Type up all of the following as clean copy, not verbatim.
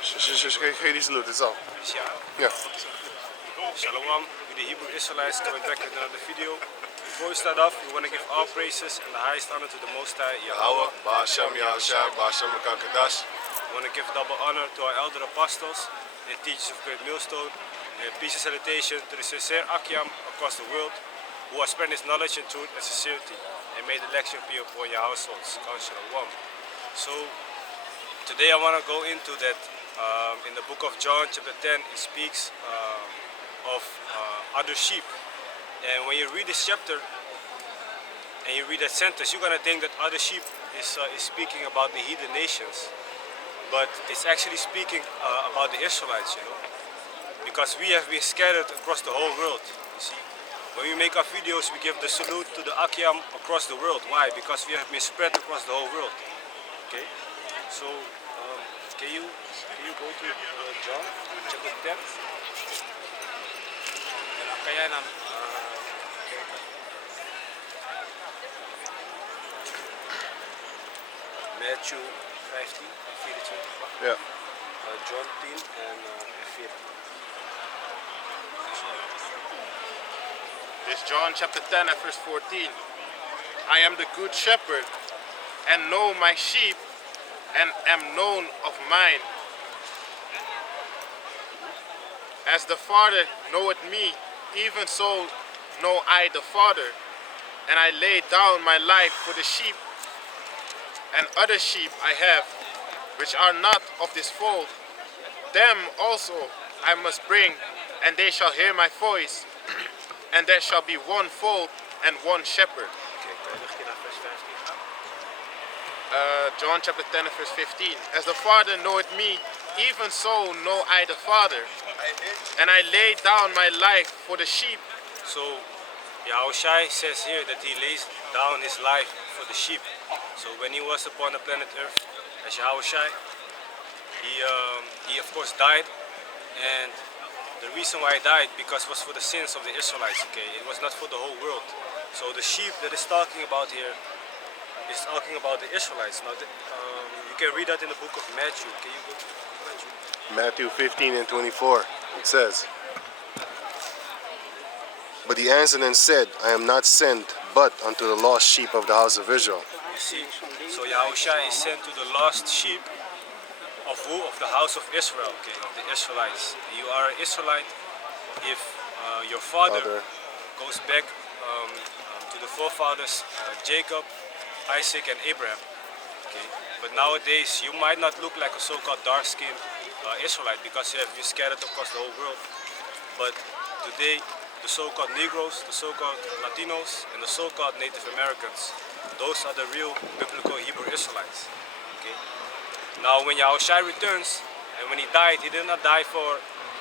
Geef die salute, it's all. Yeah. Shalom, we the Hebrew Israelites coming back with another video. Before we start off, we want to give all praises and the highest honor to the Most High, Yahweh. Ba'ashem Yahushua, Ba'ashem Kakadash. We want to give double honor to our elder apostles and teachers of Great Millstone, and peace and salutation to the sincere Akyam across the world who have spread his knowledge and truth and sincerity and made election be upon your households. Shalom. So today I want to go into that in the book of John chapter 10 it speaks of other sheep, and when you read this chapter and you read that sentence, you're going to think that other sheep is speaking about the heathen nations, but it's actually speaking about the Israelites, you know, because we have been scattered across the whole world. You see, when we make our videos, we give the salute to the Akyam across the world. Why? Because we have been spread across the whole world. Okay, so can you go to John chapter 10? Kan jij dan Matthew 15 en 24. Ja. John 10 en 14. This is John chapter 10 and verse 14. I am the good shepherd, and know my sheep, and am known of mine. As the Father knoweth me, even so know I the Father, and I lay down my life for the sheep. And other sheep I have, which are not of this fold. Them also I must bring, and they shall hear my voice. And there shall be one fold and one shepherd. John chapter 10 and verse 15. As the Father knoweth me, even so know I the Father, and I lay down my life for the sheep. So Yahushua says here that he lays down his life for the sheep. So when he was upon the planet Earth as Yahushua, he of course died, and the reason why he died because was for the sins of the Israelites. Okay, it was not for the whole world. So the sheep that is talking about here is talking about the Israelites. Now, you can read that in the book of Matthew. Can you go to Matthew? Matthew 15 and 24. It says, but he answered and said, I am not sent but unto the lost sheep of the house of Israel. You see, so Yahushua is sent to the lost sheep of who? Of the house of Israel, okay, of the Israelites. You are an Israelite if your father goes back to the forefathers, Jacob, Isaac and Abraham. Okay, but nowadays you might not look like a so-called dark-skinned Israelite because you have been scattered across the whole world. But today, the so-called Negroes, the so-called Latinos, and the so-called Native Americans, those are the real biblical Hebrew Israelites. Okay. Now, when Yahushua returns, and when he died, he did not die for.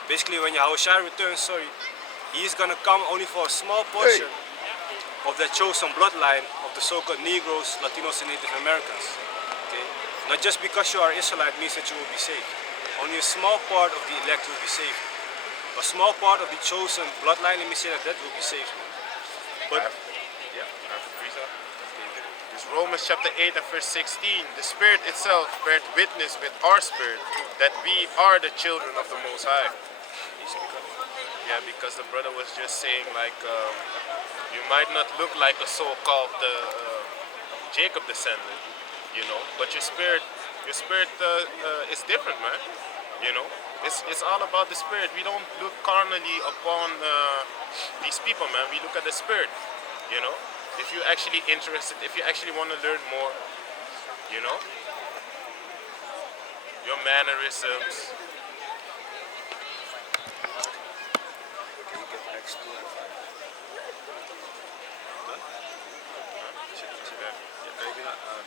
Basically, when Yahushua returns, he is gonna come only for a small portion of that chosen bloodline of the so-called Negroes, Latinos, and Native Americans. Okay? Not just because you are Israelite means that you will be saved. Only a small part of the elect will be saved. A small part of the chosen bloodline, let me say that will be saved. But This is Romans chapter 8 and verse 16. The Spirit itself beareth witness with our spirit that we are the children of the Most High. Yeah, because the brother was just saying like you might not look like a so-called Jacob descendant, you know, but your spirit is different, man. You know, it's all about the spirit. We don't look carnally upon these people, man. We look at the spirit. You know, if you're actually interested, if you actually want to learn more, you know, your mannerisms.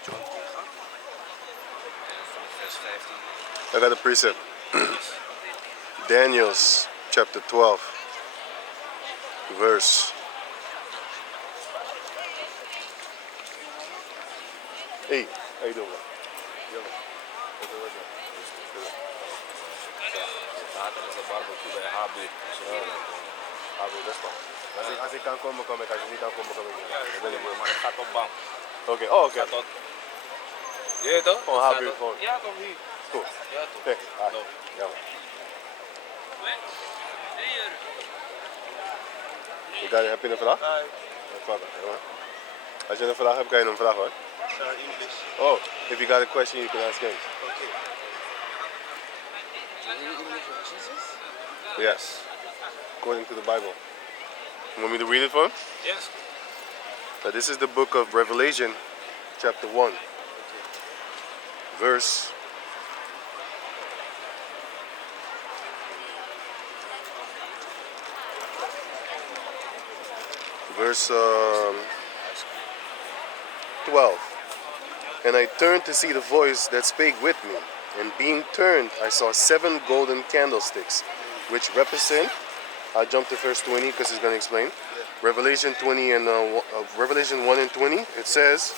John 10 gaan. Van vers 15. I got a precept. Daniel's chapter 12, verse. Hey, how you doing? Later is een barbecue bij HB. Dat is wel. Als ik kan komen, kom ik. Als ik niet kan komen, kom ik niet. Ja, dat wil ik, maar het gaat op bam. Oké, oh oké. Gaat tot... Je weet toch? Gewoon HB gewoon. Ja, kom hier. Goed. Ja, toch. Kijk, Loop. Ja. Heb je een vraag? Als je een vraag hebt, kan je een vraag hoor. English. Oh, if you got a question, you can ask him. Okay. The real image of Jesus? Yes, according to the Bible. You want me to read it for him? Yes. This is the book of Revelation, chapter 1, verse verse 12. And I turned to see the voice that spake with me, and being turned, I saw 7 golden candlesticks, which represent. I'll jump to verse 20 because it's going to explain. Revelation 20 and Revelation 1 and 20. It says,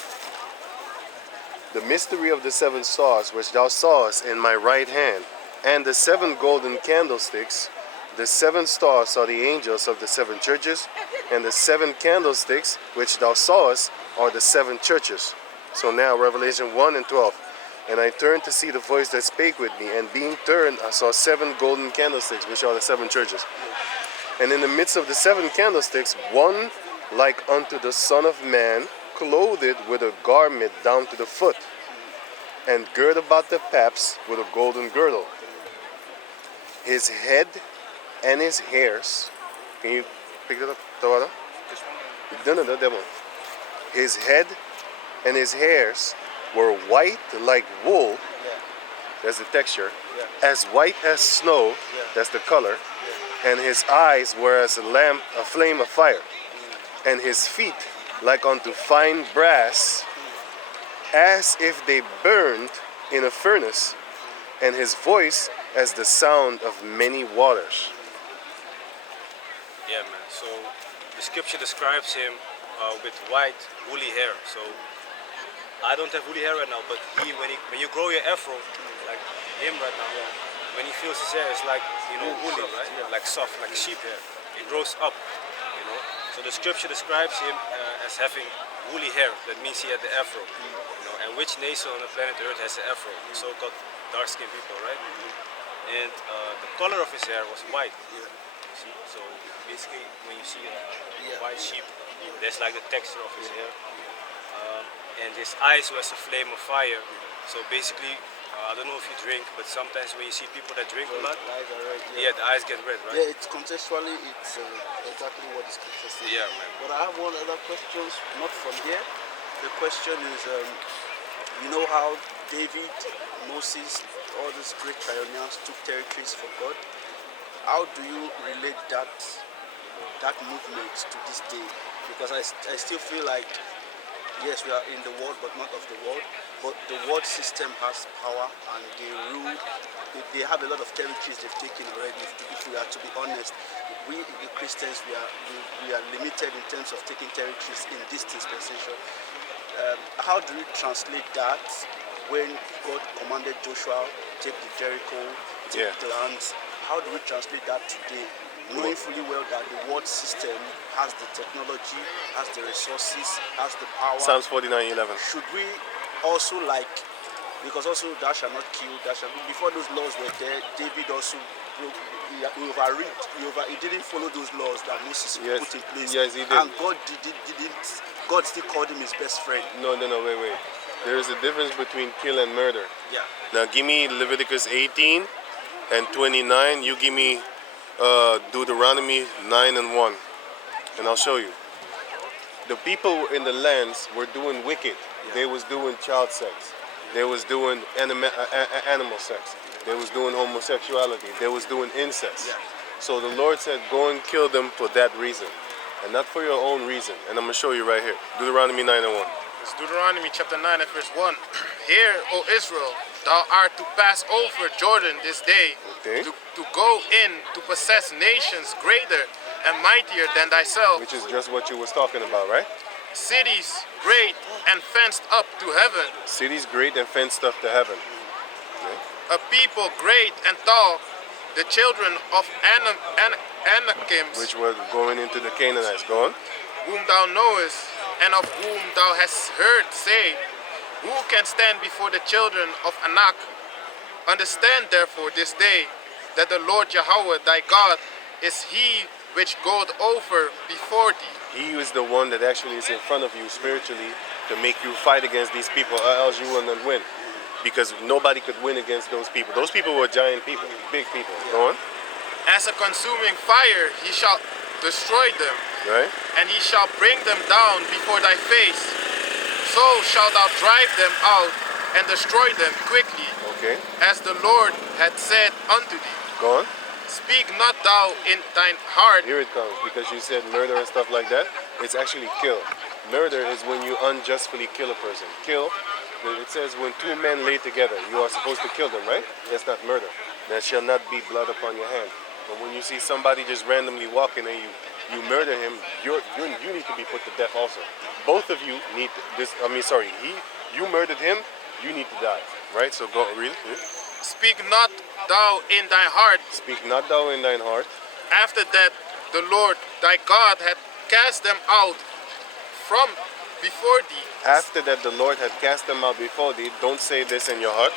"The mystery of the 7 stars which thou sawest in my right hand, and the 7 golden candlesticks. The 7 stars are the angels of the 7 churches, and the 7 candlesticks which thou sawest are the 7 churches." So now Revelation 1 and 12. And I turned to see the voice that spake with me, and being turned, I saw 7 golden candlesticks, which are the 7 churches. And in the midst of the 7 candlesticks, one like unto the Son of Man, clothed with a garment down to the foot, and girt about the paps with a golden girdle. His head and his hairs. Can you pick it up, Tawada? No, that one. His head and his hairs were white like wool. That's the texture. As white as snow. That's the color. And his eyes were as a flame of fire. And his feet like unto fine brass, as if they burned in a furnace. And his voice as the sound of many waters. Yeah, man. So the scripture describes him with white, woolly hair. So I don't have woolly hair right now, but when you grow your afro, like him right now, when he feels his hair, it's like, woolly, right? Like soft, like sheep hair. It grows up, So the scripture describes him as having woolly hair. That means he had the afro, And which nation on the planet Earth has the afro? The so-called dark-skinned people, right? And the color of his hair was white. See? So basically, when you see a white sheep, that's like the texture of his hair. And his eyes was a flame of fire. So basically, I don't know if you drink, but sometimes when you see people that drink a lot, The eyes are red. the eyes get red, right? Yeah, it's contextually, it's exactly what the scripture says. Yeah, man. But I have one other question, not from here. The question is, you know how David, Moses, all these great pioneers took territories for God? How do you relate that movement to this day? Because I still feel like, yes, we are in the world, but not of the world. But the world system has power, and they rule. They have a lot of territories they've taken already. If we are to be honest, we the Christians, we are limited in terms of taking territories in this dispensation. How do you translate that when God commanded Joshua take the Jericho, take the lands? How do we translate that today? Knowing fully well that the world system has the technology, has the resources, has the power. Psalms 49:11. Should we also because also thou shalt not kill, before those laws were there, David also broke, he didn't follow those laws that Moses put in place. Yes, he did. And God God still called him his best friend. No, wait. There is a difference between kill and murder. Yeah. Now give me Leviticus 18 and 29. You give me Deuteronomy 9 and 1. And I'll show you. The people in the lands were doing wicked. They was doing child sex. They was doing animal sex. They was doing homosexuality. They was doing incest. So the Lord said, go and kill them for that reason, and not for your own reason. And I'm going to show you right here. Deuteronomy 9 and 1. It's Deuteronomy chapter 9 and verse 1. Hear, O Israel, thou art to pass over Jordan this day, to go in to possess nations greater and mightier than thyself. Which is just what you was talking about, right? Cities great and fenced up to heaven. Cities great and fenced up to heaven. A people great and tall, the children of Anakims, Which were going into the Canaanites. Go on. whom thou knowest, and of whom thou hast heard say, who can stand before the children of Anak? Understand therefore this day that the Lord Yahweh thy God is he which goeth over before thee. He is the one that actually is in front of you spiritually to make you fight against these people, or else you will not win. Because nobody could win against those people. Those people were giant people, big people. Go on. As a consuming fire he shall destroy them, Right? and he shall bring them down before thy face. So shalt thou drive them out and destroy them quickly, Okay. as the Lord had said unto thee. Go on. Speak not thou in thine heart. Here it comes. Because you said murder and stuff like that. It's actually kill. Murder is when you unjustly kill a person. Kill, it says when two men lay together, you are supposed to kill them, right? That's not murder. There shall not be blood upon your hand. But when you see somebody just randomly walking and you murder him, you need to be put to death also. Both of you need this. You murdered him. You need to die, right? So go read. Speak not thou in thy heart. Speak not thou in thine heart. After that the Lord thy God had cast them out from before thee. After that the Lord had cast them out before thee. Don't say this in your heart.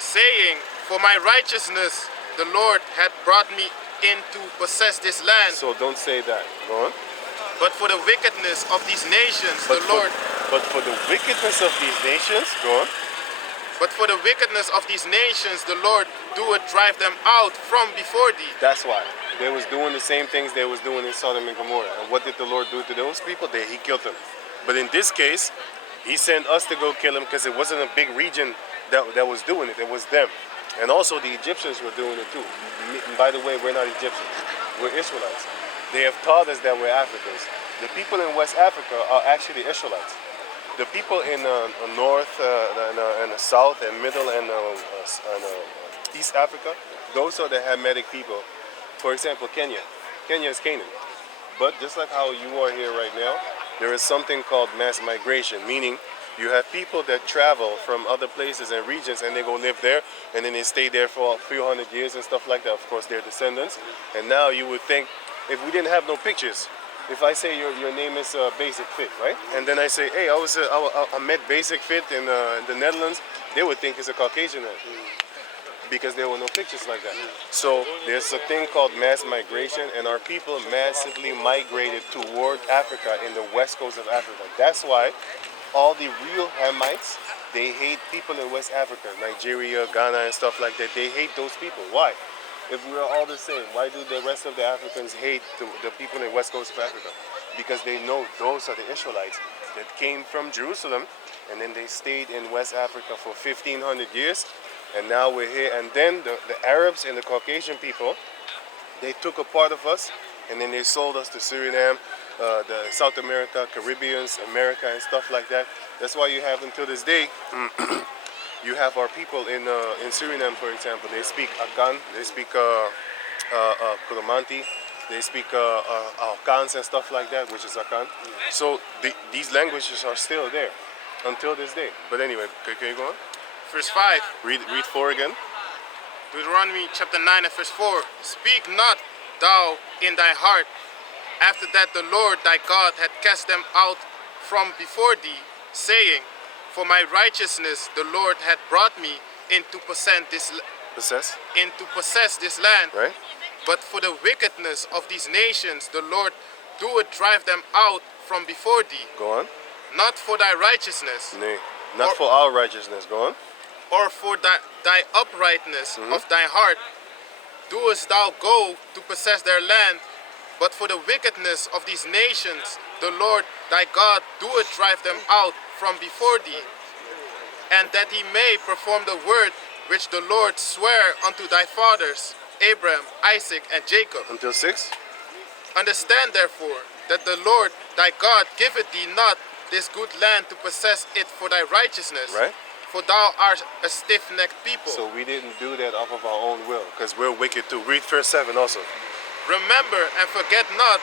Saying, for my righteousness the Lord had brought me in to possess this land. So don't say that. Go on. But for the wickedness of these nations But the for the wickedness of these nations, go on. But for the wickedness of these nations the Lord doeth drive them out from before thee. That's why. They was doing the same things they was doing in Sodom and Gomorrah. And what did the Lord do to those people? He killed them. But in this case, he sent us to go kill them because it wasn't a big region that was doing it. It was them. And also the Egyptians were doing it too. By the way, we're not Egyptians. We're Israelites. They have taught us that we're Africans. The people in West Africa are actually Israelites. The people in North, and the South, and Middle, and East Africa, those are the Hamitic people. For example, Kenya. Kenya is Canaan. But just like how you are here right now, there is something called mass migration, meaning you have people that travel from other places and regions and they go live there and then they stay there for a few hundred years and stuff like that. Of course, they're descendants. And now you would think, if we didn't have no pictures, if I say your name is Basic Fit, right? And then I say, hey, I met Basic Fit in the Netherlands, they would think it's a Caucasian man. Because there were no pictures like that. So there's a thing called mass migration, and our people massively migrated toward Africa in the west coast of Africa. That's why all the real Hamites, they hate people in West Africa, Nigeria, Ghana, and stuff like that. They hate those people. Why? If we're all the same, why do the rest of the Africans hate the people in the west coast of Africa? Because they know those are the Israelites that came from Jerusalem, and then they stayed in West Africa for 1,500 years. And now we're here, and then the Arabs and the Caucasian people, they took a part of us, and then they sold us to Suriname, the South America, Caribbeans, America, and stuff like that. That's why you have, until this day, you have our people in Suriname, for example. They speak Akan, they speak Kulamanti, they speak Alkans and stuff like that, which is Akan. So these languages are still there until this day. But anyway, can you go on? Verse 5. Read 4 again. Deuteronomy chapter 9 and verse 4. Speak not thou in thy heart, after that the Lord thy God had cast them out from before thee, saying, for my righteousness the Lord had brought me in to possess this land. Right. But for the wickedness of these nations the Lord doeth drive them out from before thee. Go on. Not for thy righteousness. Nay, not for our righteousness. Go on. Or for thy uprightness of thy heart doest thou go to possess their land, but for the wickedness of these nations the Lord thy God doeth drive them out from before thee, and that he may perform the word which the Lord sware unto thy fathers, Abraham, Isaac, and Jacob. Until 6. Understand therefore that the Lord thy God giveth thee not this good land to possess it for thy righteousness. Right. For thou art a stiff-necked people. So we didn't do that off of our own will, because we're wicked too. Read verse 7 also. Remember and forget not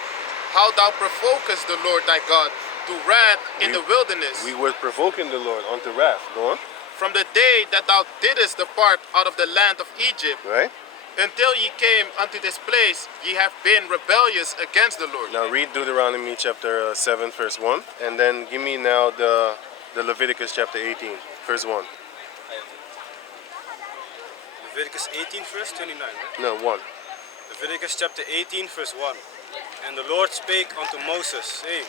how thou provokest the Lord thy God to wrath in the wilderness. We were provoking the Lord unto wrath. Go on. From the day that thou didst depart out of the land of Egypt, Right. until ye came unto this place, ye have been rebellious against the Lord. Now read Deuteronomy chapter 7, verse 1, and then give me now the Leviticus chapter 18, verse 1. Leviticus 18 verse 29. Right? No, 1. Leviticus chapter 18 verse 1. And the Lord spake unto Moses, saying,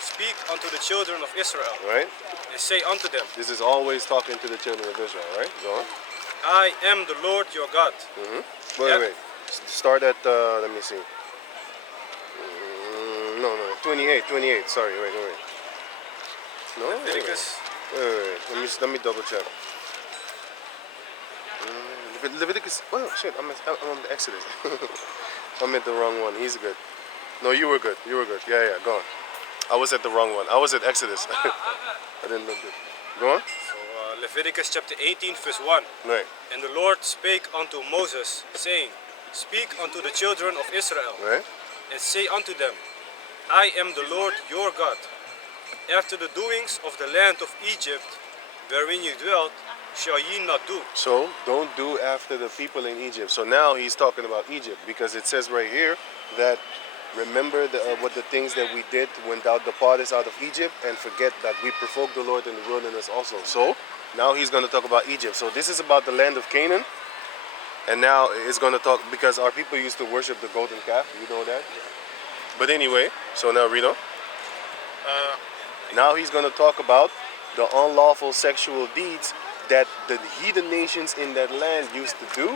Speak unto the children of Israel, Right? and say unto them, This is always talking to the children of Israel, right? Go on. I am the Lord your God. Wait. Start at, let me see. No. 28. Sorry, wait. No? Leviticus. Wait. Let me double check. Leviticus. Oh shit! I'm on the Exodus. I'm at the wrong one. He's good. No, you were good. Yeah. Go on. I was at the wrong one. I was at Exodus. I didn't look good. Go on. So, Leviticus chapter 18 verse 1. Right. And the Lord spake unto Moses, saying, Speak unto the children of Israel, Right. and say unto them, I am the Lord your God. After the doings of the land of Egypt, wherein you dwelt, shall ye not do. So don't do after the people in Egypt. So now he's talking about Egypt because it says right here that remember what the things that we did when thou departest out of Egypt, and forget that we provoked the Lord in the wilderness also. So now he's going to talk about Egypt. So this is about the land of Canaan. And now it's going to talk, because our people used to worship the golden calf. You know that? But anyway, so now read on. Now he's going to talk about the unlawful sexual deeds that the heathen nations in that land used to do.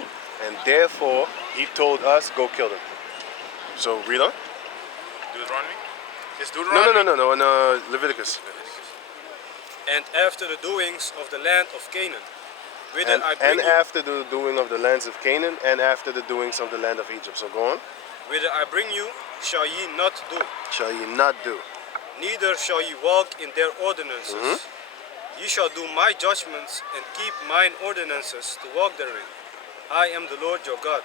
And therefore, he told us, go kill them. So read on. Deuteronomy? Is Deuteronomy? No. In Leviticus. And after the doings of the land of Canaan, whither And, I bring and you, after the doing of the lands of Canaan, and after the doings of the land of Egypt. So go on. whither I bring you, shall ye not do, Shall ye not do. neither shall ye walk in their ordinances. Ye shall do my judgments and keep mine ordinances to walk therein. I am the Lord your God.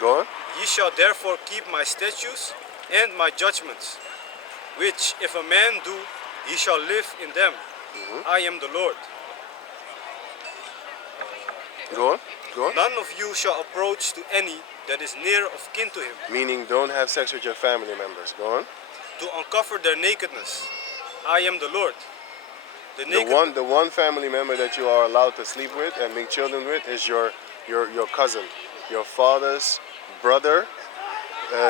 Go on. Ye shall therefore keep my statutes and my judgments, which if a man do, he shall live in them. I am the Lord. Go on. None of you shall approach to any that is near of kin to him, Meaning don't have sex with your family members. Go on. to uncover their nakedness. I am the Lord. The one family member that you are allowed to sleep with and make children with is your cousin, your father's brother,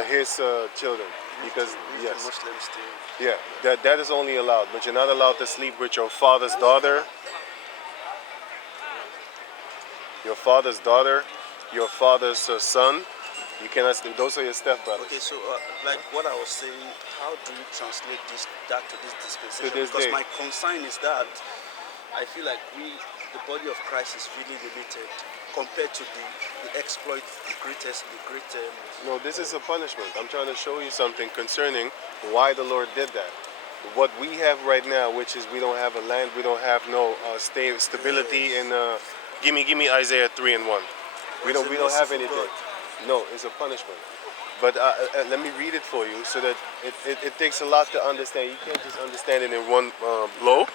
his children. Because The yes, Muslims still. yeah, that is only allowed. But you're not allowed to sleep with your father's daughter, your father's son. You cannot sleep. Those are your stepbrothers. Okay, so like what I was saying, how do you translate that to this dispensation? To this because day. my concern is that I feel like the body of Christ is really limited compared to the exploit, the great. No, this is a punishment. I'm trying to show you something concerning why the Lord did that. What we have right now, which is we don't have a land, we don't have no stability in. Give me Isaiah 3 and 1. We don't have anything. No, it's a punishment. But let me read it for you so that it takes a lot to understand. You can't just understand it in one blow.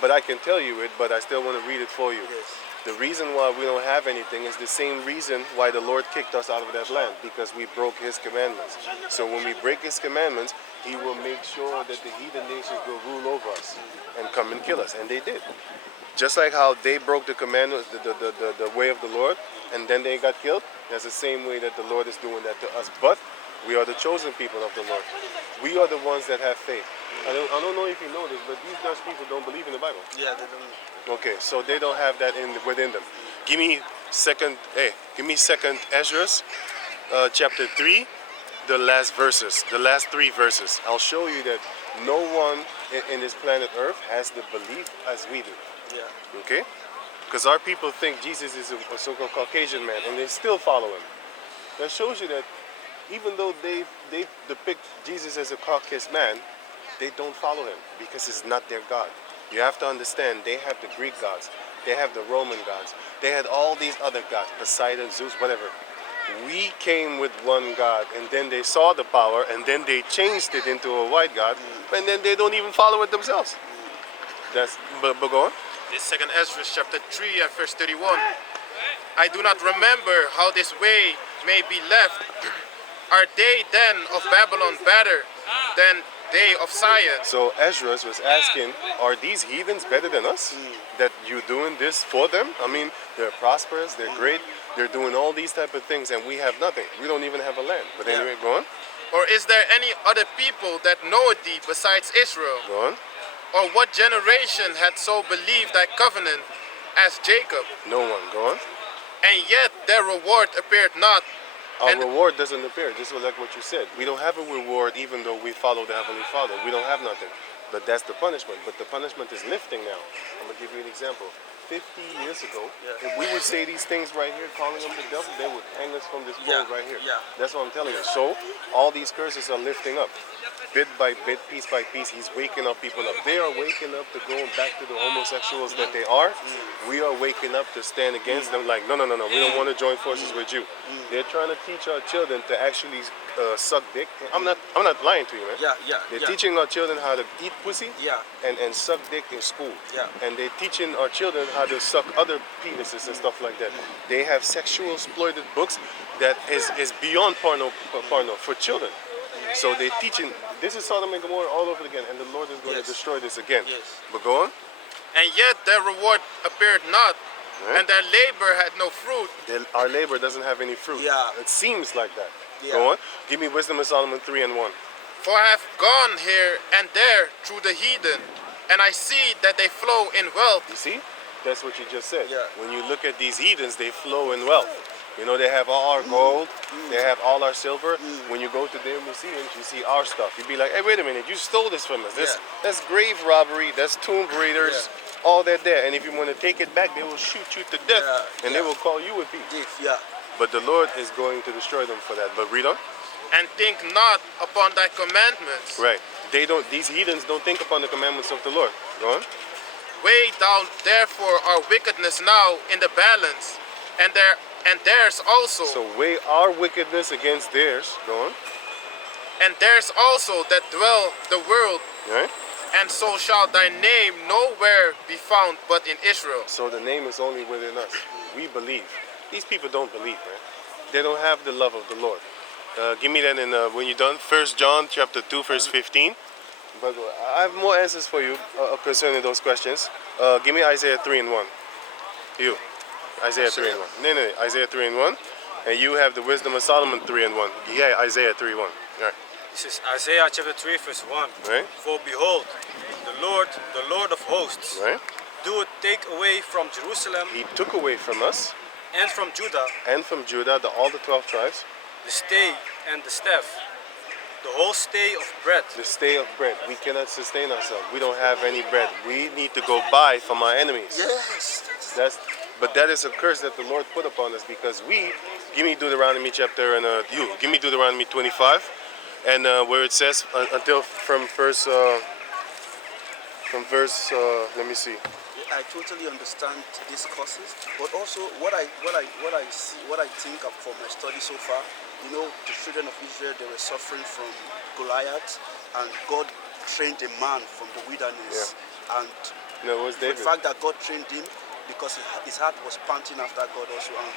But I can tell you it, but I still want to read it for you. Yes. The reason why we don't have anything is the same reason why the Lord kicked us out of that land, because we broke his commandments. So when we break his commandments, he will make sure that the heathen nations will rule over us and come and kill us. And they did. Just like how they broke the commandments, the way of the Lord, and then they got killed, that's the same way that the Lord is doing that to us. But we are the chosen people of the Lord. We are the ones that have faith. I don't know if you know this, but these Dutch people don't believe in the Bible. Yeah, they don't. Okay, so they don't have that within them. Give me second Esdras, chapter 3, the last 3 verses. I'll show you that no one in this planet Earth has the belief as we do. Yeah. Okay? Because our people think Jesus is a so-called Caucasian man, and they still follow him. That shows you that even though they depict Jesus as a Caucasian man, they don't follow him because it's not their God. You have to understand, they have the Greek gods, they have the Roman gods, they had all these other gods, Poseidon, Zeus, whatever. We came with one God, and then they saw the power, and then they changed it into a white God, and then they don't even follow it themselves. But go on. This second Ezra chapter 3 and verse 31. I do not remember how this way may be left. Are they then of Babylon better than day of Zion. So Ezra was asking, are these heathens better than us? That you doing this for them? I mean, they're prosperous, they're great, they're doing all these type of things, and we have nothing. We don't even have a land. But Yeah. anyway, go on. Or is there any other people that knoweth thee besides Israel? Go on. Or what generation had so believed thy covenant as Jacob? No one. Go on. And yet their reward appeared not. Our And- reward doesn't appear, just like what you said. We don't have a reward even though we follow the Heavenly Father. We don't have nothing. But that's the punishment. But the punishment is lifting now. I'm going to give you an example. 50 years ago, if we would say these things right here, calling them the devil, they would hang us from this pole Yeah, right here. yeah. That's what I'm telling you. So, all these curses are lifting up. Bit by bit, piece by piece, he's waking up people up. They are waking up to going back to the homosexuals that they are. We are waking up to stand against them like, no, we don't want to join forces with you. They're trying to teach our children to actually suck dick. I'm not lying to you, man. Yeah. They're teaching our children how to eat pussy Yeah. and suck dick in school. Yeah. And they're teaching our children how to suck other penises and stuff like that. They have sexual exploited books that is beyond porno for children. So they're teaching, this is Sodom and Gomorrah all over again, and the Lord is going Yes. to destroy this again. Yes. But go on. And yet their reward appeared not, Right. and their labor had no fruit. Our labor doesn't have any fruit. Yeah. It seems like that. Yeah. Go on. Give me Wisdom of Solomon 3:1. For I have gone here and there through the heathen, and I see that they flow in wealth. You see? That's what you just said. Yeah. When you look at these heathens, they flow in wealth. You know, they have all our gold, they have all our silver. When you go to their museums, you see our stuff. You'd be like, hey, wait a minute, you stole this from us. That's grave robbery, that's tomb raiders, all that there. And if you want to take it back, they will shoot you to death, and they will call you a thief. Yeah. But the Lord is going to destroy them for that. But read on. And think not upon thy commandments. Right. They don't. These heathens don't think upon the commandments of the Lord. Go on. Weigh thou therefore our wickedness now in the balance, and theirs also. So weigh our wickedness against theirs. Go on. And theirs also that dwell the world, Right. and so shall thy name nowhere be found but in Israel. So the name is only within us. We believe. These people don't believe, man. They don't have the love of the Lord. Give me that in when you're done. 1 John chapter 2, verse 15. But I have more answers for you concerning those questions. Give me Isaiah 3:1. You. Isaiah 3:1. No. Isaiah 3:1. And you have the Wisdom of Solomon 3:1. Yeah, Isaiah 3:1. All right. This is Isaiah chapter 3, verse 1. Right. For behold, the Lord of hosts, Right. doeth take away from Jerusalem He took away from us and from Judah and from Judah all the 12 tribes the stay and the staff, the whole stay of bread. the stay of bread. We cannot sustain ourselves. We don't have any bread. We need to go buy from our enemies. Yes. But that is a curse that the Lord put upon us because give me Deuteronomy chapter and give me Deuteronomy 25, and where it says until from verse let me see. I totally understand these causes, but also what I see, what I think of from my study so far, you know, the children of Israel, they were suffering from Goliath, and God trained a man from the wilderness, and No, it was the David. fact that God trained him because his heart was panting after God also, and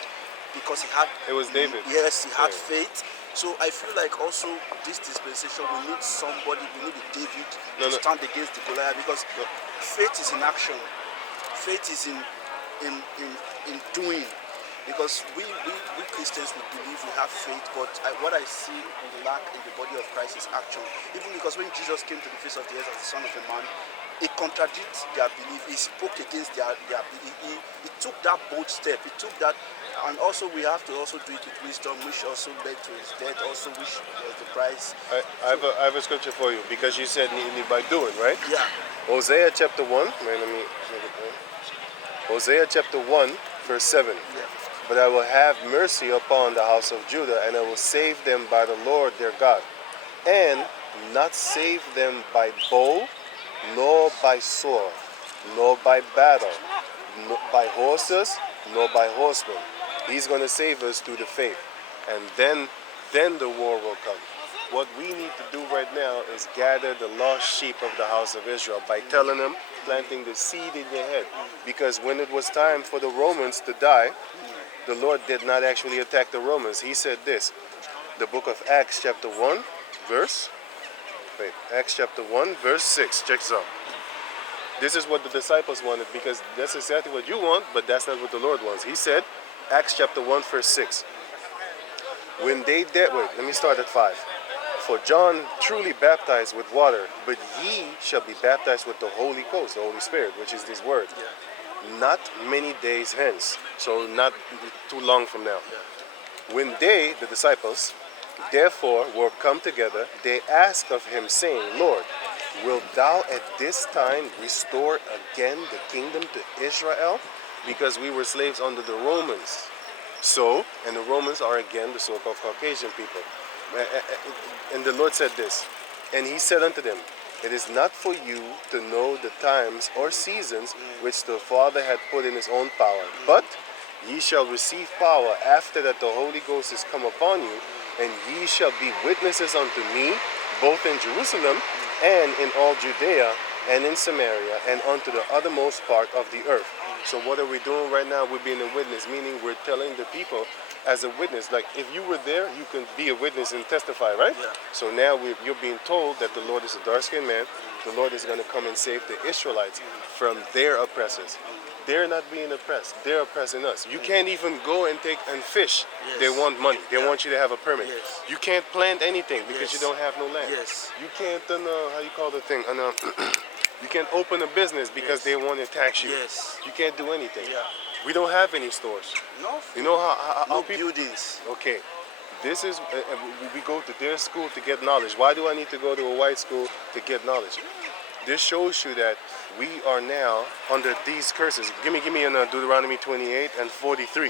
because he had It was David. Yes, he had Yeah. faith. So I feel like also this dispensation, we need somebody, we need a David No, to no. stand against the Goliath, because faith is in action. Faith is in doing. Because we Christians, we believe, we have faith, but what I see we lack in the body of Christ is action. Even because when Jesus came to the face of the earth as the Son of a Man, he contradicts their belief. He spoke against their belief. He took that bold step. He took that, and also we have to also do it with wisdom, which also led to his death, also which was the price. I have a scripture for you because you said by doing, right? Yeah. Hosea chapter 1. Wait, let me make it there. Hosea chapter 1, verse 7. Yeah. But I will have mercy upon the house of Judah, and I will save them by the Lord their God, and not save them by bow, nor by sword, nor by battle, nor by horses, nor by horsemen. He's going to save us through the faith, and then the war will come. What we need to do right now is gather the lost sheep of the house of Israel by telling them, planting the seed in your head. Because when it was time for the Romans to die, the Lord did not actually attack the Romans. He said this, the book of Acts chapter 1, verse, 8. Acts chapter 1, verse 6. Check this out. This is what the disciples wanted, because that's exactly what you want, but that's not what the Lord wants. He said, Acts chapter 1, verse 6. When they did, wait, let me start at 5. For John truly baptized with water, but ye shall be baptized with the Holy Ghost, the Holy Spirit, which is this word. Not many days hence, so not too long from now. When they, the disciples, therefore were come together, they asked of him, saying, Lord, wilt thou at this time restore again the kingdom to Israel? Because we were slaves under the Romans. So, and the Romans are again the so-called Caucasian people. And the Lord said this, and he said unto them, it is not for you to know the times or seasons which the Father had put in his own power, but ye shall receive power after that the Holy Ghost is come upon you, and ye shall be witnesses unto me, both in Jerusalem and in all Judea and in Samaria and unto the uttermost part of the earth. So what are we doing right now? We're being a witness, meaning we're telling the people as a witness. Like if you were there, you can be a witness and testify, right? Yeah. So now you're being told that the Lord is a dark-skinned man. The Lord is going to come and save the Israelites from their oppressors. They're not being oppressed. They're oppressing us. You can't even go and take and fish. Yes. They want money. They want you to have a permit. Yes. You can't plant anything because Yes. you don't have no land. Yes. You can't, how you call the thing? You can't open a business because they want to tax you. Yes. You can't do anything. Yeah. We don't have any stores. No. You know how No people... buildings. Okay. This is, we go to their school to get knowledge. Why do I need to go to a white school to get knowledge? This shows you that we are now under these curses. Give me in Deuteronomy 28 and 43.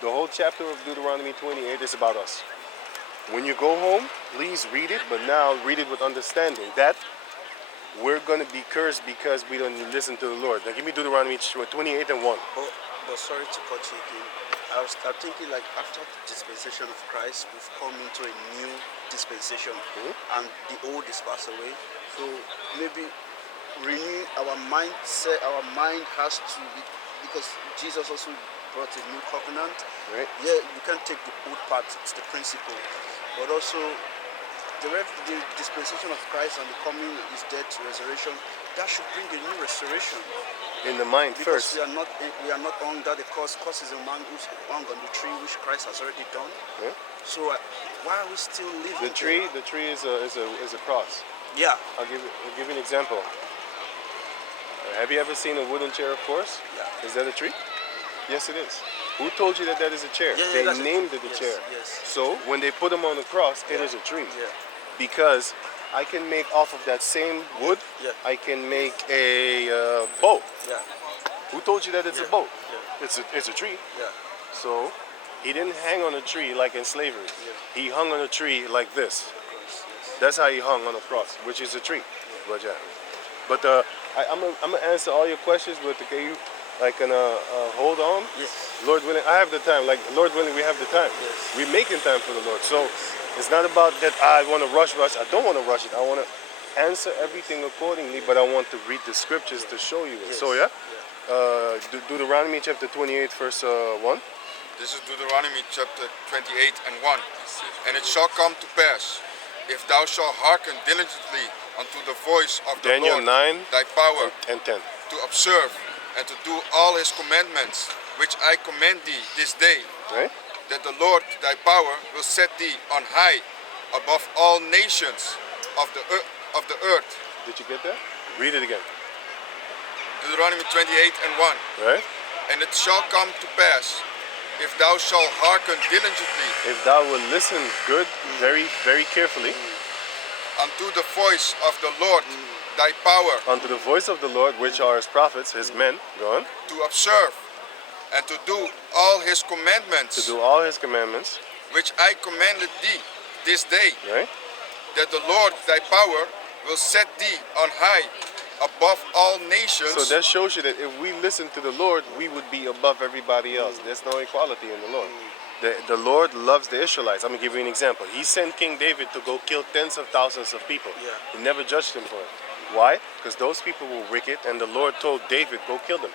The whole chapter of Deuteronomy 28 is about us. When you go home, please read it, but now read it with understanding that we're going to be cursed because we don't listen to the Lord. Now give me Deuteronomy 28 and 1. But sorry to cut you again. I was thinking like after the dispensation of Christ, we've come into a new dispensation, and the old is passed away. So maybe renew our mindset. Our mind has to be, because Jesus also brought a new covenant. Right. Yeah, you can take the old part, it's the principle, but also the dispensation of Christ and the coming, his death, resurrection, that should bring a new restoration. In the mind Because first. we are not under the curse. Curse is a man who's hung on the tree, which Christ has already done. Yeah. So why are we still living? The tree is a cross. Yeah. I'll give you an example. Have you ever seen a wooden chair of course? Yeah. Is that a tree? Yes, it is. Who told you that is a chair? Yeah, They that's named it a yes, chair. yes. So when they put them on the cross, it is a tree. Yeah. Because I can make off of that same wood, Yeah. I can make a boat. Yeah. Who told you that it's a Yeah. boat? Yeah. It's a tree. Yeah. So he didn't hang on a tree like in slavery. Yeah. He hung on a tree like this. Yes. That's how he hung on a cross, which is a tree. But yeah. But I'm gonna answer all your questions. But can you hold on? Yes. Lord willing, I have the time. Like Lord willing, we have the time. Yes. We're making time for the Lord. So it's not about that I want to rush. I don't want to rush it. I want to answer everything accordingly, but I want to read the scriptures to show you it. Yes. So yeah. Deuteronomy chapter 28, verse 1. This is Deuteronomy chapter 28 and 1. And it shall come to pass, if thou shalt hearken diligently unto the voice of the Daniel Lord 9 thy power, and 10. to observe and to do all his commandments, which I command thee this day, Right? that the Lord thy power will set thee on high above all nations of the earth. Did you get that? Read it again. Deuteronomy 28 and 1. Right? And it shall come to pass, if thou shalt hearken diligently If thou will listen good, very, very carefully, unto the voice of the Lord thy power, unto the voice of the Lord, which are his prophets, his men, go on, to observe and to do all his to commandments, do all his commandments, which I commanded thee this day, right? that the Lord thy power will set thee on high above all nations. So that shows you that if we listen to the Lord, we would be above everybody else. There's no equality in the Lord. The Lord loves the Israelites. I'm going to give you an example. He sent King David to go kill tens of thousands of people. Yeah. He never judged him for it. Why? Because those people were wicked, and the Lord told David, go kill them.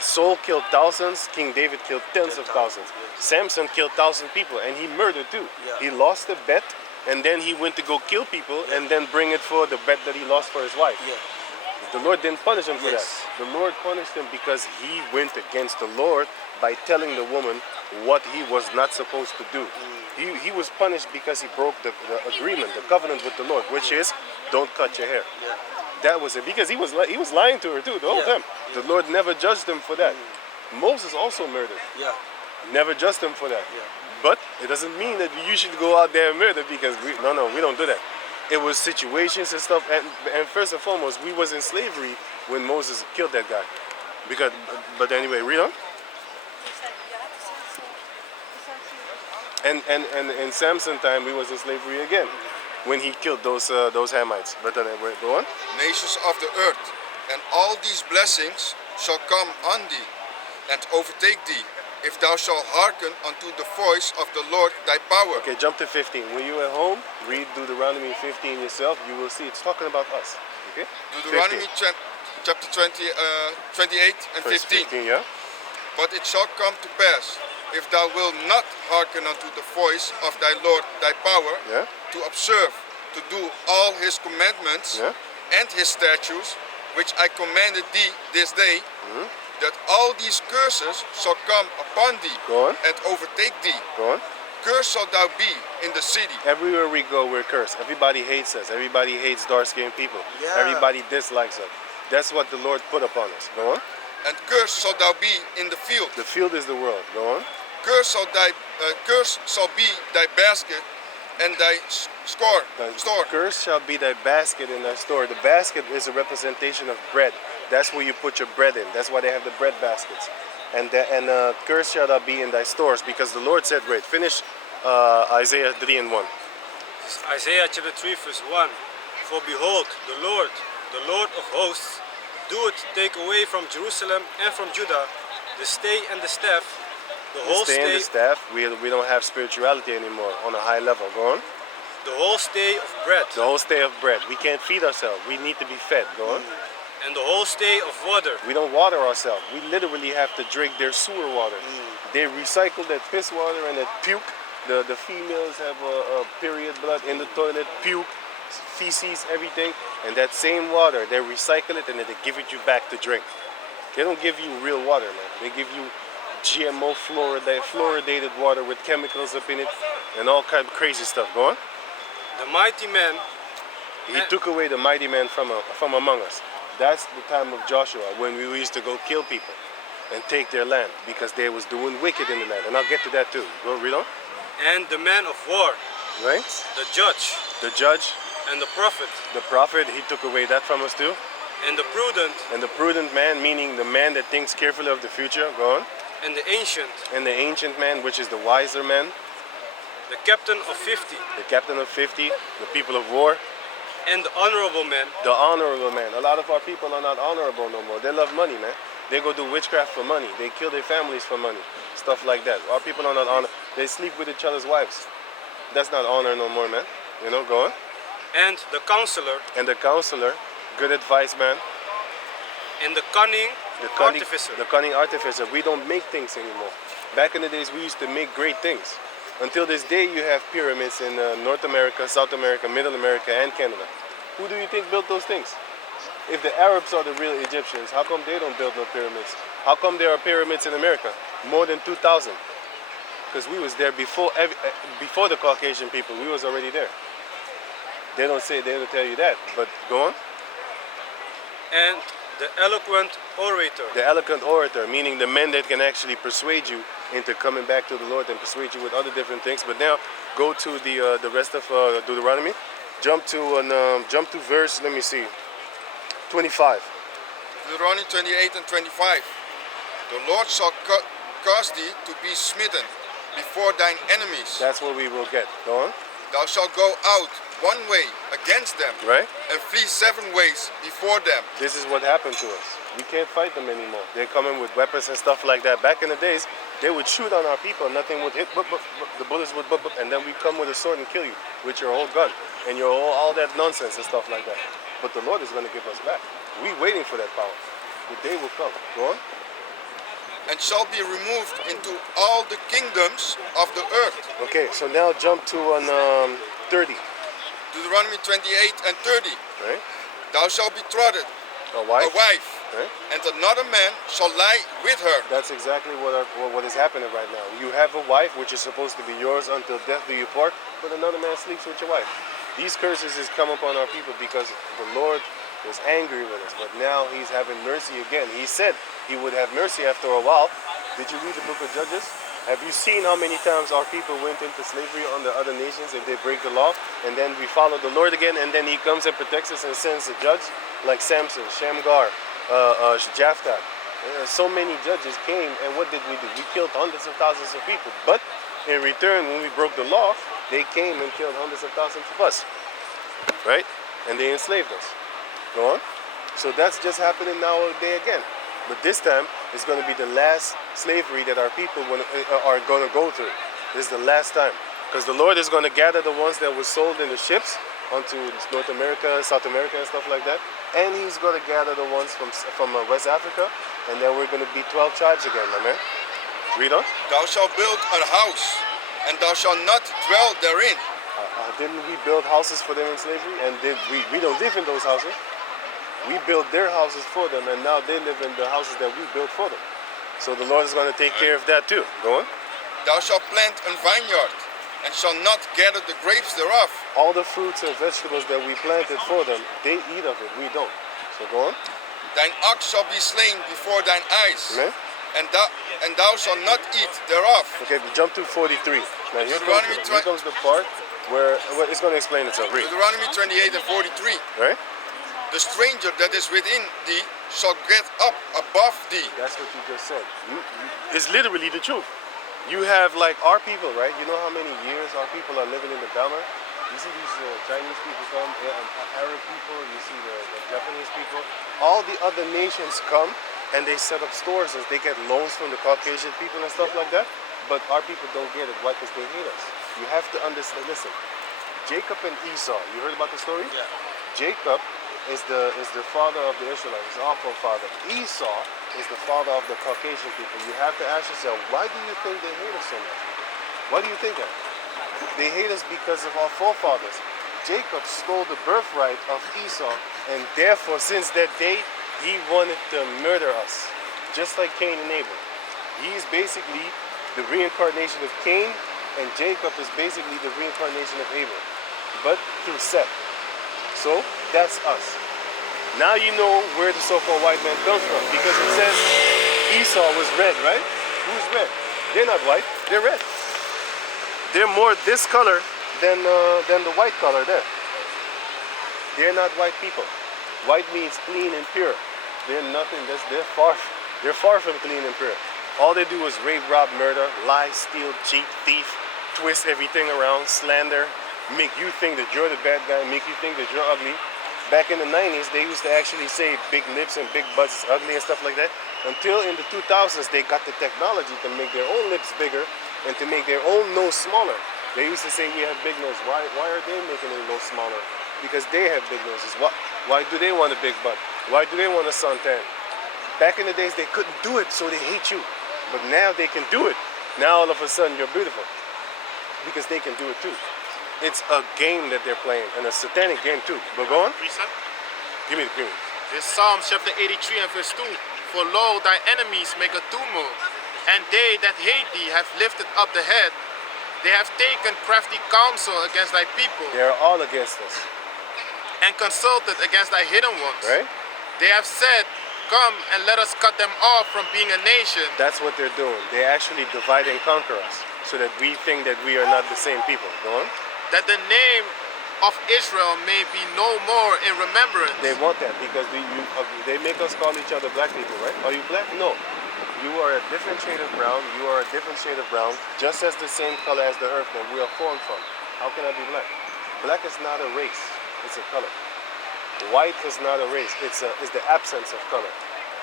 Saul killed thousands, King David killed tens of thousands. Yes. Samson killed 1,000 people, and he murdered too. Yeah. He lost a bet, and then he went to go kill people and then bring it for the bet that he lost for his wife. Yeah. The Lord didn't punish him for Yes. that. The Lord punished him because he went against the Lord by telling the woman what he was not supposed to do. He was punished because he broke the agreement, the covenant with the Lord, which is don't cut your hair. Yeah. That was it, because he was lying to her too the whole Yeah. time. The Lord never judged him for that. Moses also murdered. Yeah. Never judged him for that. Yeah. But it doesn't mean that you should go out there and murder, because we don't do that. It was situations and stuff, and first and foremost, we was in slavery when Moses killed that guy. But anyway, read on. And in Samson time, we was in slavery again when he killed those Hamites. But then go on. Nations of the earth, and all these blessings shall come on thee, and overtake thee, if thou shalt hearken unto the voice of the Lord thy power. Okay, jump to 15. When you're at home, read Deuteronomy 15 yourself. You will see it's talking about us. Okay. Deuteronomy chapter 28 and Verse 15. yeah. But it shall come to pass, if thou wilt not hearken unto the voice of thy Lord thy power, Yeah. to observe, to do all his commandments Yeah. and his statutes, which I commanded thee this day, Mm-hmm. that all these curses shall come upon thee Go on. and overtake thee. Go on. Cursed shalt thou be in the city, Everywhere we go, we're cursed. Everybody hates us. Everybody hates dark-skinned people. Yeah. Everybody dislikes us. That's what the Lord put upon us. Go on. and cursed shalt thou be in the field. The field is the world. Go on. Cursed shall be thy basket and thy store. Cursed shall be thy basket in thy store. The basket is a representation of bread. That's where you put your bread in. That's why they have the bread baskets. And cursed shall thou be in thy stores, because the Lord said, wait, finish Isaiah 3 and 1. Isaiah chapter 3 verse 1. For behold, the Lord of hosts, doeth take away from Jerusalem and from Judah the stay and the staff, the whole Stay in stay, the staff. We don't have spirituality anymore on a high level. Go on. the whole stay of bread, The whole stay of bread. We can't feed ourselves. We need to be fed. Go on. and the whole stay of water. We don't water ourselves. We literally have to drink their sewer water. They recycle that piss water and that puke. The females have a period blood in the toilet, puke, feces, everything. And that same water, they recycle it and then they give it you back to drink. They don't give you real water, man. They give you GMO fluoridated water with chemicals up in it and all kind of crazy stuff. Go on. The mighty man, He took away the mighty man from among us. That's the time of Joshua, when we used to go kill people and take their land because they was doing wicked in the land. And I'll get to that too. Go read on. and the man of war, Right? the judge, The judge, and the prophet, the prophet, he took away that from us too. and the prudent, And the prudent man, meaning the man that thinks carefully of the future. Go on. and the ancient, And the ancient man, which is the wiser man, the captain of 50, the captain of 50, the people of war, and the honorable man, the honorable man. A lot of our people are not honorable no more. They love money, man. They go do witchcraft for money. They kill their families for money. Stuff like that. Our people are not honor. They sleep with each other's wives. That's not honor no more, man. You know, go on. and the counselor, And the counselor, good advice, man. and the cunning artificer. The cunning artificer. We don't make things anymore. Back in the days, we used to make great things. Until this day, you have pyramids in North America, South America, Middle America, and Canada. Who do you think built those things? If the Arabs are the real Egyptians, how come they don't build no pyramids? How come there are pyramids in America? More than 2,000. Because we was there before the Caucasian people. We was already there. They don't tell you that, but go on. and the eloquent orator, The eloquent orator, meaning the man that can actually persuade you into coming back to the Lord and persuade you with other different things. But now, go to the rest of Deuteronomy. Jump to verse. Let me see. 25. Deuteronomy 28 and 25. The Lord shall cause thee to be smitten before thine enemies. That's what we will get. Go on. Thou shalt go out one way against them, Right? and flee 7 ways before them. This is what happened to us. We can't fight them anymore. They're coming with weapons and stuff like that. Back in the days, they would shoot on our people. Nothing would hit. The bullets would. And then we come with a sword and kill you with your whole gun and your all that nonsense and stuff like that. But the Lord is going to give us back. We waiting for that power. The day will come. Go on. And shall be removed into all the kingdoms of the earth. Okay, so now jump to 30. Deuteronomy 28 and 30. Right? Thou shalt betroth A wife. a wife, Right? and another man shall lie with her. That's exactly what is happening right now. You have a wife which is supposed to be yours until death do you part, but another man sleeps with your wife. These curses has come upon our people because the Lord was angry with us, but now he's having mercy again. He said he would have mercy after a while. Did you read the book of Judges? Have you seen how many times our people went into slavery under other nations if they break the law? And then we follow the Lord again, and then he comes and protects us and sends a judge like Samson, Shamgar, Jephthah. So many judges came, and what did we do? We killed hundreds of thousands of people. But in return, when we broke the law, they came and killed hundreds of thousands of us. Right? And they enslaved us. Go on. So that's just happening nowadays again. But this time, it's going to be the last slavery that our people are going to go through. This is the last time. Because the Lord is going to gather the ones that were sold in the ships onto North America, South America, and stuff like that. And he's going to gather the ones from West Africa. And then we're going to be 12 tribes again, my man. Read on. Thou shalt build a house, and thou shalt not dwell therein. Didn't we build houses for them in slavery? And we don't live in those houses. We built their houses for them, and now they live in the houses that we built for them. So the Lord is going to take care of that too. Go on. Thou shalt plant a vineyard, and shalt not gather the grapes thereof. All the fruits and vegetables that we planted for them, they eat of it. We don't. So go on. Thine ox shall be slain before thine eyes, Amen. and thou shalt not eat thereof. Okay, we jump to 43. Now here comes the part where it's going to explain itself. Read. Deuteronomy 28 and 43. Right? The stranger that is within thee shall get up above thee. That's what you just said. It's literally the truth. You have like our people, right? You know how many years our people are living in the Belmer? You see these Chinese people come, Arab people, you see the Japanese people. All the other nations come and they set up stores and they get loans from the Caucasian people and stuff like that. But our people don't get it. Why? Because they hate us. You have to understand, listen, Jacob and Esau, you heard about the story? Yeah. Jacob is the father of the Israelites, his awful father. Esau is the father of the Caucasian people. You have to ask yourself, why do you think they hate us so much? Why do you think that? They hate us because of our forefathers. Jacob stole the birthright of Esau, and therefore, since that day, he wanted to murder us, just like Cain and Abel. He's basically the reincarnation of Cain, and Jacob is basically the reincarnation of Abel, but through Seth. So that's us. Now you know where the so-called white man comes from, because it says Esau was red, right? Who's red? They're not white, they're red. They're more this color than the white color there. They're not white people. White means clean and pure. They're nothing. They're far from clean and pure. All they do is rape, rob, murder, lie, steal, cheat, thief, twist everything around, slander, make you think that you're the bad guy, make you think that you're ugly. Back in the 90s, they used to actually say big lips and big butts is ugly and stuff like that. Until in the 2000s, they got the technology to make their own lips bigger and to make their own nose smaller. They used to say we have big nose. Why are they making their nose smaller? Because they have big noses. Why do they want a big butt? Why do they want a suntan? Back in the days, they couldn't do it, so they hate you. But now they can do it. Now all of a sudden, you're beautiful. Because they can do it too. It's a game that they're playing, and a satanic game too. But go on. Reset. Give me. This Psalms chapter 83 and verse 2. For lo, thy enemies make a tumult, and they that hate thee have lifted up the head. They have taken crafty counsel against thy people, They're all against us, and consulted against thy hidden ones. right? They have said, come and let us cut them off from being a nation. That's what they're doing. They actually divide and conquer us, so that we think that we are not the same people. Go on. That the name of Israel may be no more in remembrance. They want that because they make us call each other black people, right? Are you black? No. You are a different shade of brown. You are a different shade of brown, just as the same color as the earth that we are formed from. How can I be black? Black is not a race. It's a color. White is not a race. It's the absence of color.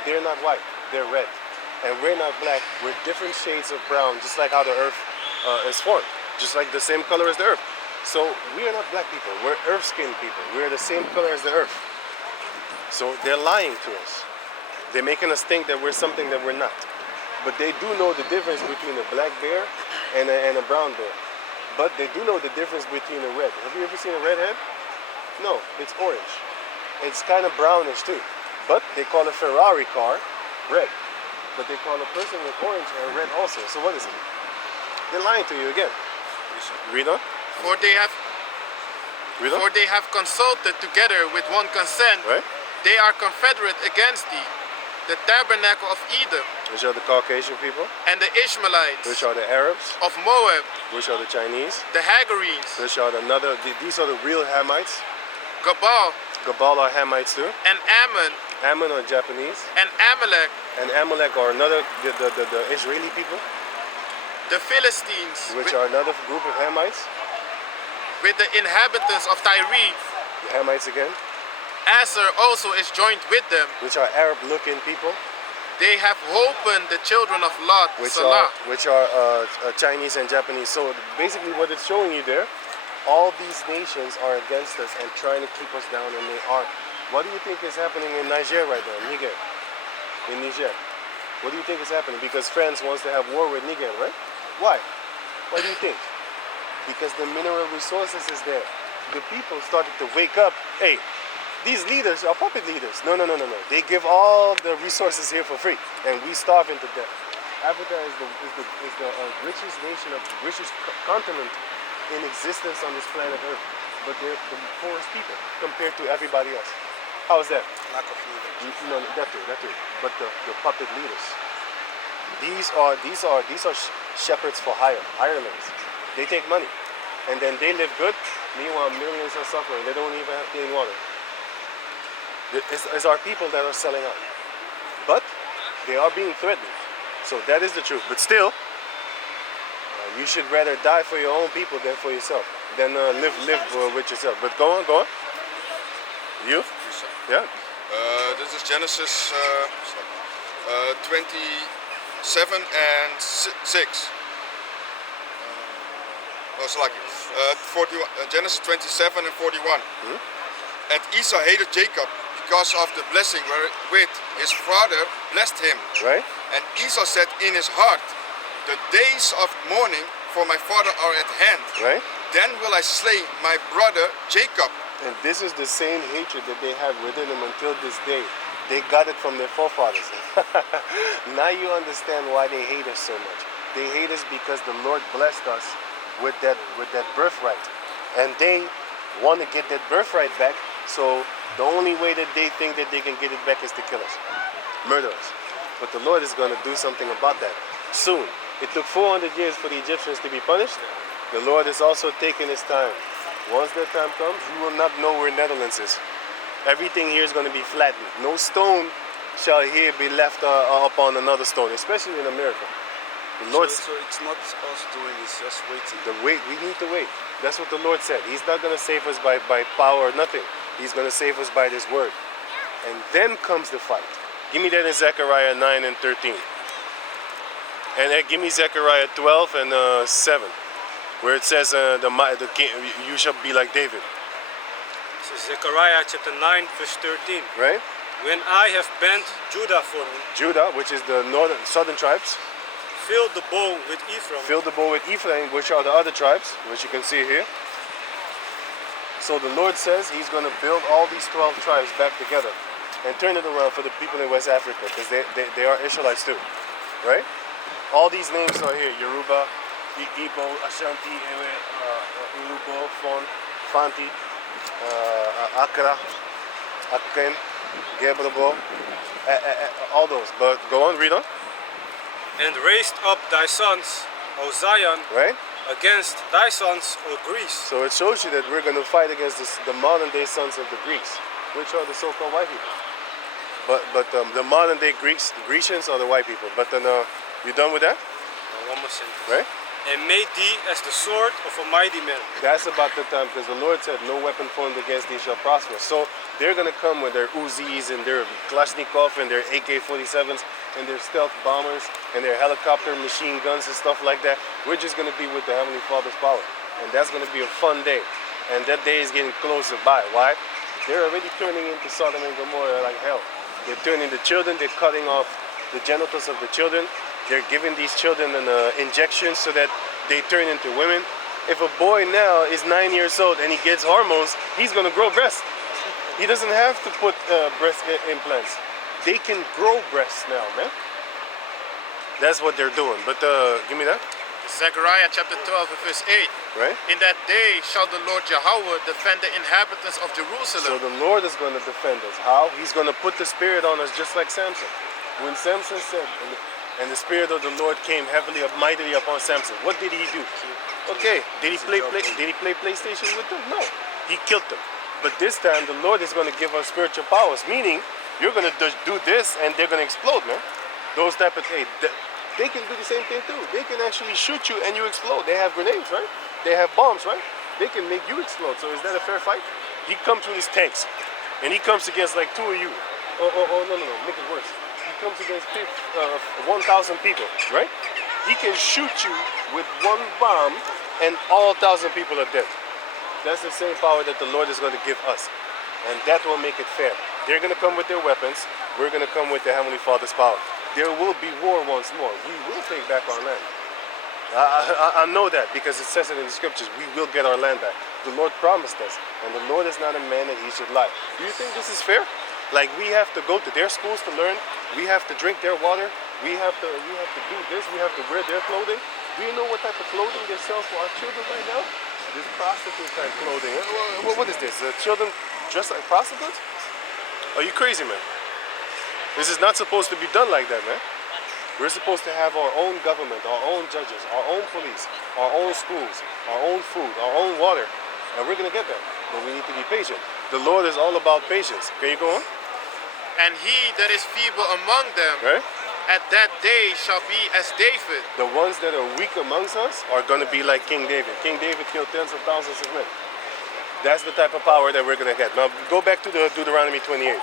They're not white. They're red. And we're not black. We're different shades of brown, just like how the earth is formed. Just like the same color as the earth. So we are not black people. We're earth-skinned people. We're the same color as the earth. So they're lying to us. They're making us think that we're something that we're not. But they do know the difference between a black bear and a brown bear. But they do know the difference between a red. Have you ever seen a redhead? No, it's orange. It's kind of brownish too. But they call a Ferrari car red. But they call a person with orange hair red also. So what is it? They're lying to you again. Read on. For they have Read on. For they have consulted together with one consent. Right? They are confederate against thee, the tabernacle of Edom, Which are the Caucasian people. and the Ishmaelites Which are the Arabs. of Moab, Which are the Chinese. the Hagarenes, Which are these are the real Hamites. Gabal, Gabal are Hamites too. and Ammon, Ammon are Japanese. and Amalek, And Amalek are the Israeli people. the Philistines, Which are another group of Hamites. with the inhabitants of Tyre. The Hamites again. Asher also is joined with them. Which are Arab-looking people. They have holpen the children of Lot, Which Salah. are Chinese and Japanese. So basically what it's showing you there, all these nations are against us and trying to keep us down, and they are. What do you think is happening in Niger right now? Niger. In Niger. What do you think is happening? Because France wants to have war with Niger, right? Why? Why do you think? Because the mineral resources is there. The people started to wake up. Hey, these leaders are puppet leaders. No. They give all the resources here for free, and we starving to death. Africa is the richest nation, of richest continent in existence on this planet Earth, but they're the poorest people compared to everybody else. How is that? Lack of leadership. No, that too. But the puppet leaders. These are shepherds for hire, hirelings. They take money, and then they live good. Meanwhile, millions are suffering. They don't even have clean water. It's our people that are selling out, but they are being threatened. So that is the truth. But still, you should rather die for your own people than for yourself, than live with yourself. But go on. You? Yeah. This is Genesis 27 and 6. Genesis 27 and 41. And Esau hated Jacob because of the blessing wherewith his father blessed him. Right? And Esau said in his heart, the days of mourning for my father are at hand. Right? Then will I slay my brother Jacob. And this is the same hatred that they have within them until this day. They got it from their forefathers. Now you understand why they hate us so much. They hate us because the Lord blessed us with that birthright. And they want to get that birthright back, so the only way that they think that they can get it back is to kill us, murder us. But the Lord is going to do something about that soon. It took 400 years for the Egyptians to be punished. The Lord is also taking his time. Once that time comes, you will not know where Netherlands is. Everything here is going to be flattened. No stone shall here be left upon another stone, especially in America. The Lord, So it's not us doing, it's just waiting. we need to wait. That's what the Lord said. He's not going to save us by power or nothing. He's going to save us by this word. And then comes the fight. Give me that in Zechariah 9 and 13. And give me Zechariah 12 and 7. Where it says, the king, you shall be like David. So Zechariah chapter 9 verse 13. Right? When I have bent Judah for me, Judah, which is the southern tribes. filled the bow with Ephraim, Filled the bow with Ephraim, which are the other tribes, which you can see here. So the Lord says he's going to build all these 12 tribes back together and turn it around for the people in West Africa, because they are Israelites too. Right? All these names are here. Yoruba, Igbo, Ashanti, Ewe, Ulubo, Fon, Fanti, Accra, Akken, Gebrabo, all those. But go on, read on. and raised up thy sons, O Zion, Right? against thy sons, O Greece. So it shows you that we're going to fight against the modern day sons of the Greeks, which are the so-called white people. But the modern day Greeks, the Grecians are the white people. But then you done with that? One more sentence. Right? And made thee as the sword of a mighty man. That's about the time, because the Lord said, no weapon formed against thee shall prosper. So they're going to come with their Uzis and their Kalashnikov and their AK-47s and their stealth bombers and their helicopter machine guns and stuff like that. We're just going to be with the Heavenly Father's power. And that's going to be a fun day. And that day is getting closer by. Why? They're already turning into Sodom and Gomorrah like hell. They're turning the children, they're cutting off the genitals of the children. They're giving these children an injection so that they turn into women. if a boy now is 9 years old and he gets hormones, he's gonna grow breasts. He doesn't have to put breast implants. They can grow breasts now, man. That's what they're doing. But give me that. Zechariah chapter 12 and verse 8. Right? In that day shall the Lord Yahweh defend the inhabitants of So Jerusalem. the Lord is going to defend us. How? He's going to put the spirit on us just like Samson. When Samson said, and the spirit of the Lord came heavily, mightily upon Samson. What did he do? Okay, did he play PlayStation with them? No, he killed them. But this time the Lord is going to give us spiritual powers, meaning you're going to do this and they're going to explode, man. Those type of things. They can do the same thing too. They can actually shoot you and you explode. They have grenades, right? They have bombs, right? They can make you explode. So is that a fair fight? He comes with his tanks, and he comes against like 2 of you. Oh, no, make it worse. He comes against 1,000 people, right? He can shoot you with one bomb, and all 1,000 people are dead. That's the same power that the Lord is going to give us, and that will make it fair. They're going to come with their weapons. We're going to come with the Heavenly Father's power. There will be war once more. We will take back our land. I know that because it says it in the scriptures. We will get our land back. The Lord promised us, and the Lord is not a man that he should lie. Do you think this is fair? Like we have to go to their schools to learn. We have to drink their water. We have to do this. We have to wear their clothing. Do you know what type of clothing they sell for our children right now? This prostitute type clothing. What is this? Children dressed like prostitutes? Are you crazy, man? This is not supposed to be done like that, man. We're supposed to have our own government, our own judges, our own police, our own schools, our own food, our own water. And we're going to get that. But we need to be patient. The Lord is all about patience. Can you go on? And he that is feeble among them Right? at that day shall be as David. The ones that are weak amongst us are going to be like King David. King David killed tens of thousands of men. That's the type of power that we're going to get. Now go back to the Deuteronomy 28.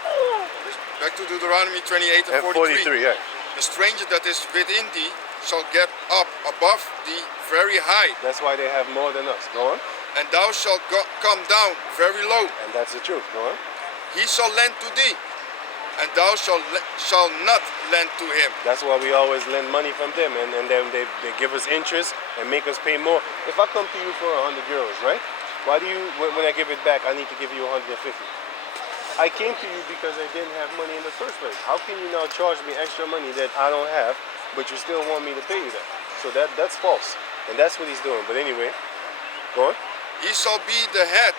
Back to Deuteronomy 28 and And 43. 43, yeah. The stranger that is within thee shall get up above thee very high, That's why they have more than us. Go on. and thou shalt come down very low. And that's the truth. Go on. He shall lend to thee, and thou shalt not lend to him. That's why we always lend money from them, and then they give us interest and make us pay more. If I come to you for 100 euros, right? Why do you, when I give it back, I need to give you 150? I came to you because I didn't have money in the first place. How can you now charge me extra money that I don't have, but you still want me to pay you that? So that's false, and that's what he's doing. But anyway, go on. He shall be the head,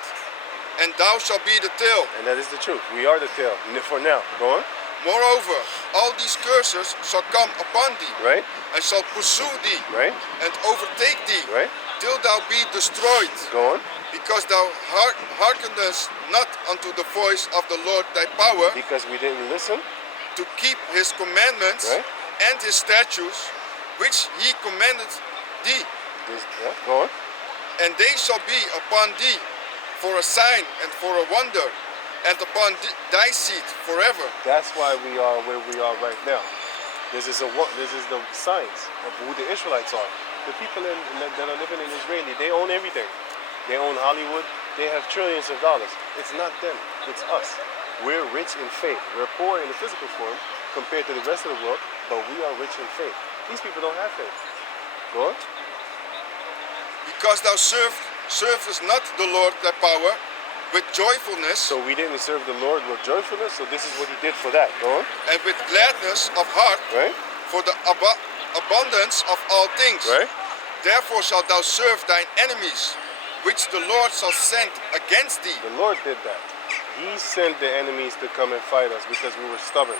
and thou shalt be the tail. And that is the truth. We are the tail for now. Go on. Moreover, all these curses shall come upon thee, Right? and shall pursue thee, Right? and overtake thee, Right? till thou be destroyed, Go on. because thou hearkenest not unto the voice of the Lord thy power, Because we didn't listen. to keep his commandments Right. and his statutes, which he commanded thee. Go on. And they shall be upon thee for a sign and for a wonder, and upon thy seed forever. That's why we are where we are right now. This is the signs of who the Israelites are. The people that are living in Israel, they own everything. They own Hollywood. They have trillions of dollars. It's not them. It's us. We're rich in faith. We're poor in the physical form compared to the rest of the world, but we are rich in faith. These people don't have faith. Go on. Because thou servest not the Lord thy power with joyfulness So we didn't serve the Lord with joyfulness, so this is what he did for that. Go on. and with gladness of heart Right? for the abundance of all things. Right? Therefore shalt thou serve thine enemies, which the Lord shall send against thee. The Lord did that. He sent the enemies to come and fight us because we were stubborn.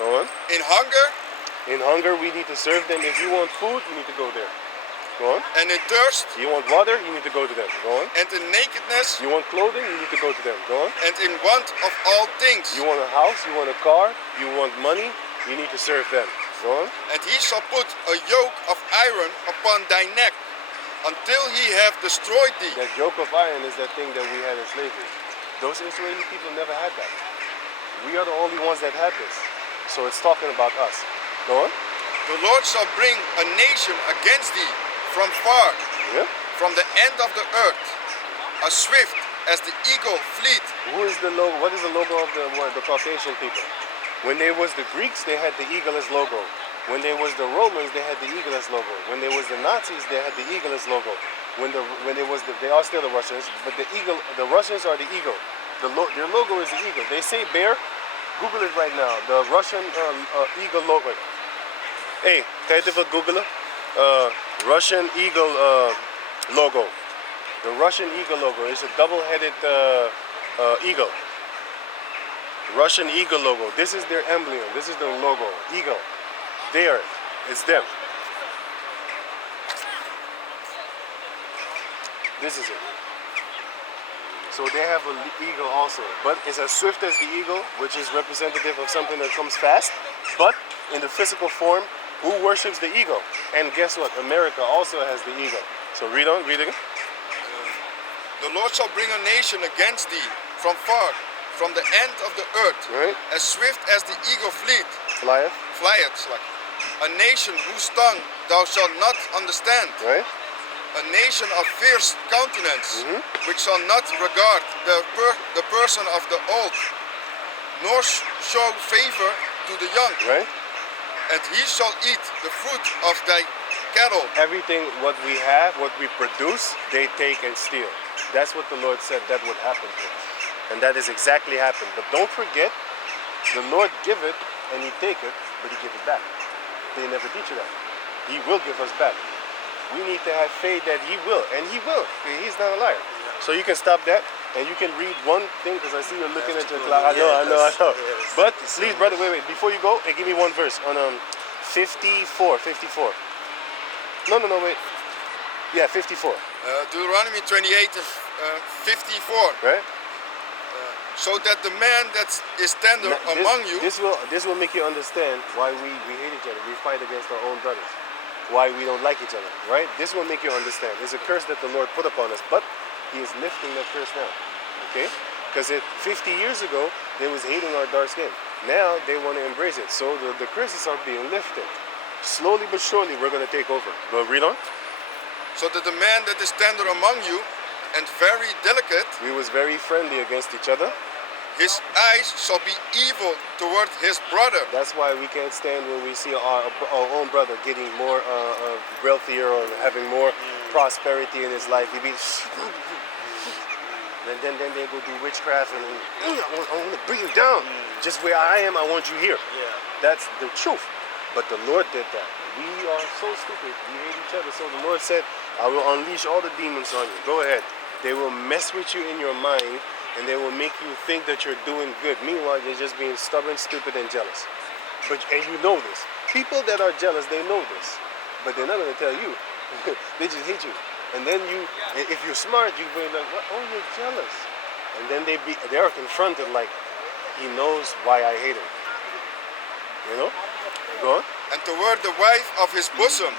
Go on. In hunger In hunger, we need to serve them. If you want food, you need to go there. Go on. and in thirst You want water, you need to go to them. Go on. and in nakedness You want clothing, you need to go to them. Go on. and in want of all things. You want a house, you want a car, you want money, you need to serve them. Go on. And he shall put a yoke of iron upon thy neck, until he have destroyed thee. That yoke of iron is that thing that we had in slavery. Those Israeli people never had that. We are the only ones that had this. So it's talking about us. Go on. The Lord shall bring a nation against thee from far, Yeah. from the end of the earth, as swift as the eagle fleet. Who is the logo? What is the logo of the Caucasian people? When there was the Greeks, they had the eagle as logo. When there was the Romans, they had the eagle as logo. When there was the Nazis, they had the eagle as logo. when it was they are still the Russians, but the Russians are the eagle. Their logo is the eagle. They say bear. Google it right now. The Russian eagle logo. Hey, kan je het even googlen? Russian eagle logo. The Russian eagle logo is a double-headed eagle. Russian eagle logo. This is their emblem. This is their logo. Eagle. There. It's them. This is it. So they have an eagle also, but it's as swift as the eagle, which is representative of something that comes fast, but in the physical form, who worships the eagle? And guess what? America also has the eagle. So read on, read again. The Lord shall bring a nation against thee from far, from the end of the earth, Right? as swift as the eagle Flyeth, flieth. A nation whose tongue thou shalt not understand. right? A nation of fierce countenance, which shall not regard the person of the old, nor show favor to the young. Right? And he shall eat the fruit of thy cattle. Everything what we have, what we produce, they take and steal. That's what the Lord said that would happen to us. And that is exactly happened. But don't forget, the Lord give it and he take it, but he give it back. They never teach you that. He will give us back. We need to have faith that he will, and he will. He's not a liar. So you can stop that, and you can read one thing, because I see you're looking at your clock. I know. But please, brother, wait. Before you go, give me one verse on 54. No, wait. Yeah, 54. Deuteronomy 28 and 54. Right? So that the man that is tender among you. This will make you understand why we hate each other. We fight against our own brothers. Why we don't like each other, right? This will make you understand. It's a curse that the Lord put upon us, but he is lifting that curse now, okay? Because 50 years ago, they was hating our dark skin. Now, they want to embrace it. So the curses are being lifted. Slowly but surely, we're going to take over. Go read on. So that the man that is tender among you and very delicate, We was very friendly against each other. his eyes shall be evil toward his brother. That's why we can't stand when we see our own brother getting more wealthier or having more prosperity in his life. He be, and then they go do witchcraft and I want to bring you down. Just where I am, I want you here. Yeah. That's the truth. But the Lord did that. We are so stupid. We hate each other. So the Lord said, I will unleash all the demons on you. Go ahead. They will mess with you in your mind, and they will make you think that you're doing good. Meanwhile, you're just being stubborn, stupid, and jealous. And you know this. People that are jealous, they know this. But they're not going to tell you. They just hate you. And then if you're smart, you be like, oh, you're jealous. And then they are confronted like, he knows why I hate him. You know? Go on. And toward the wife of his bosom,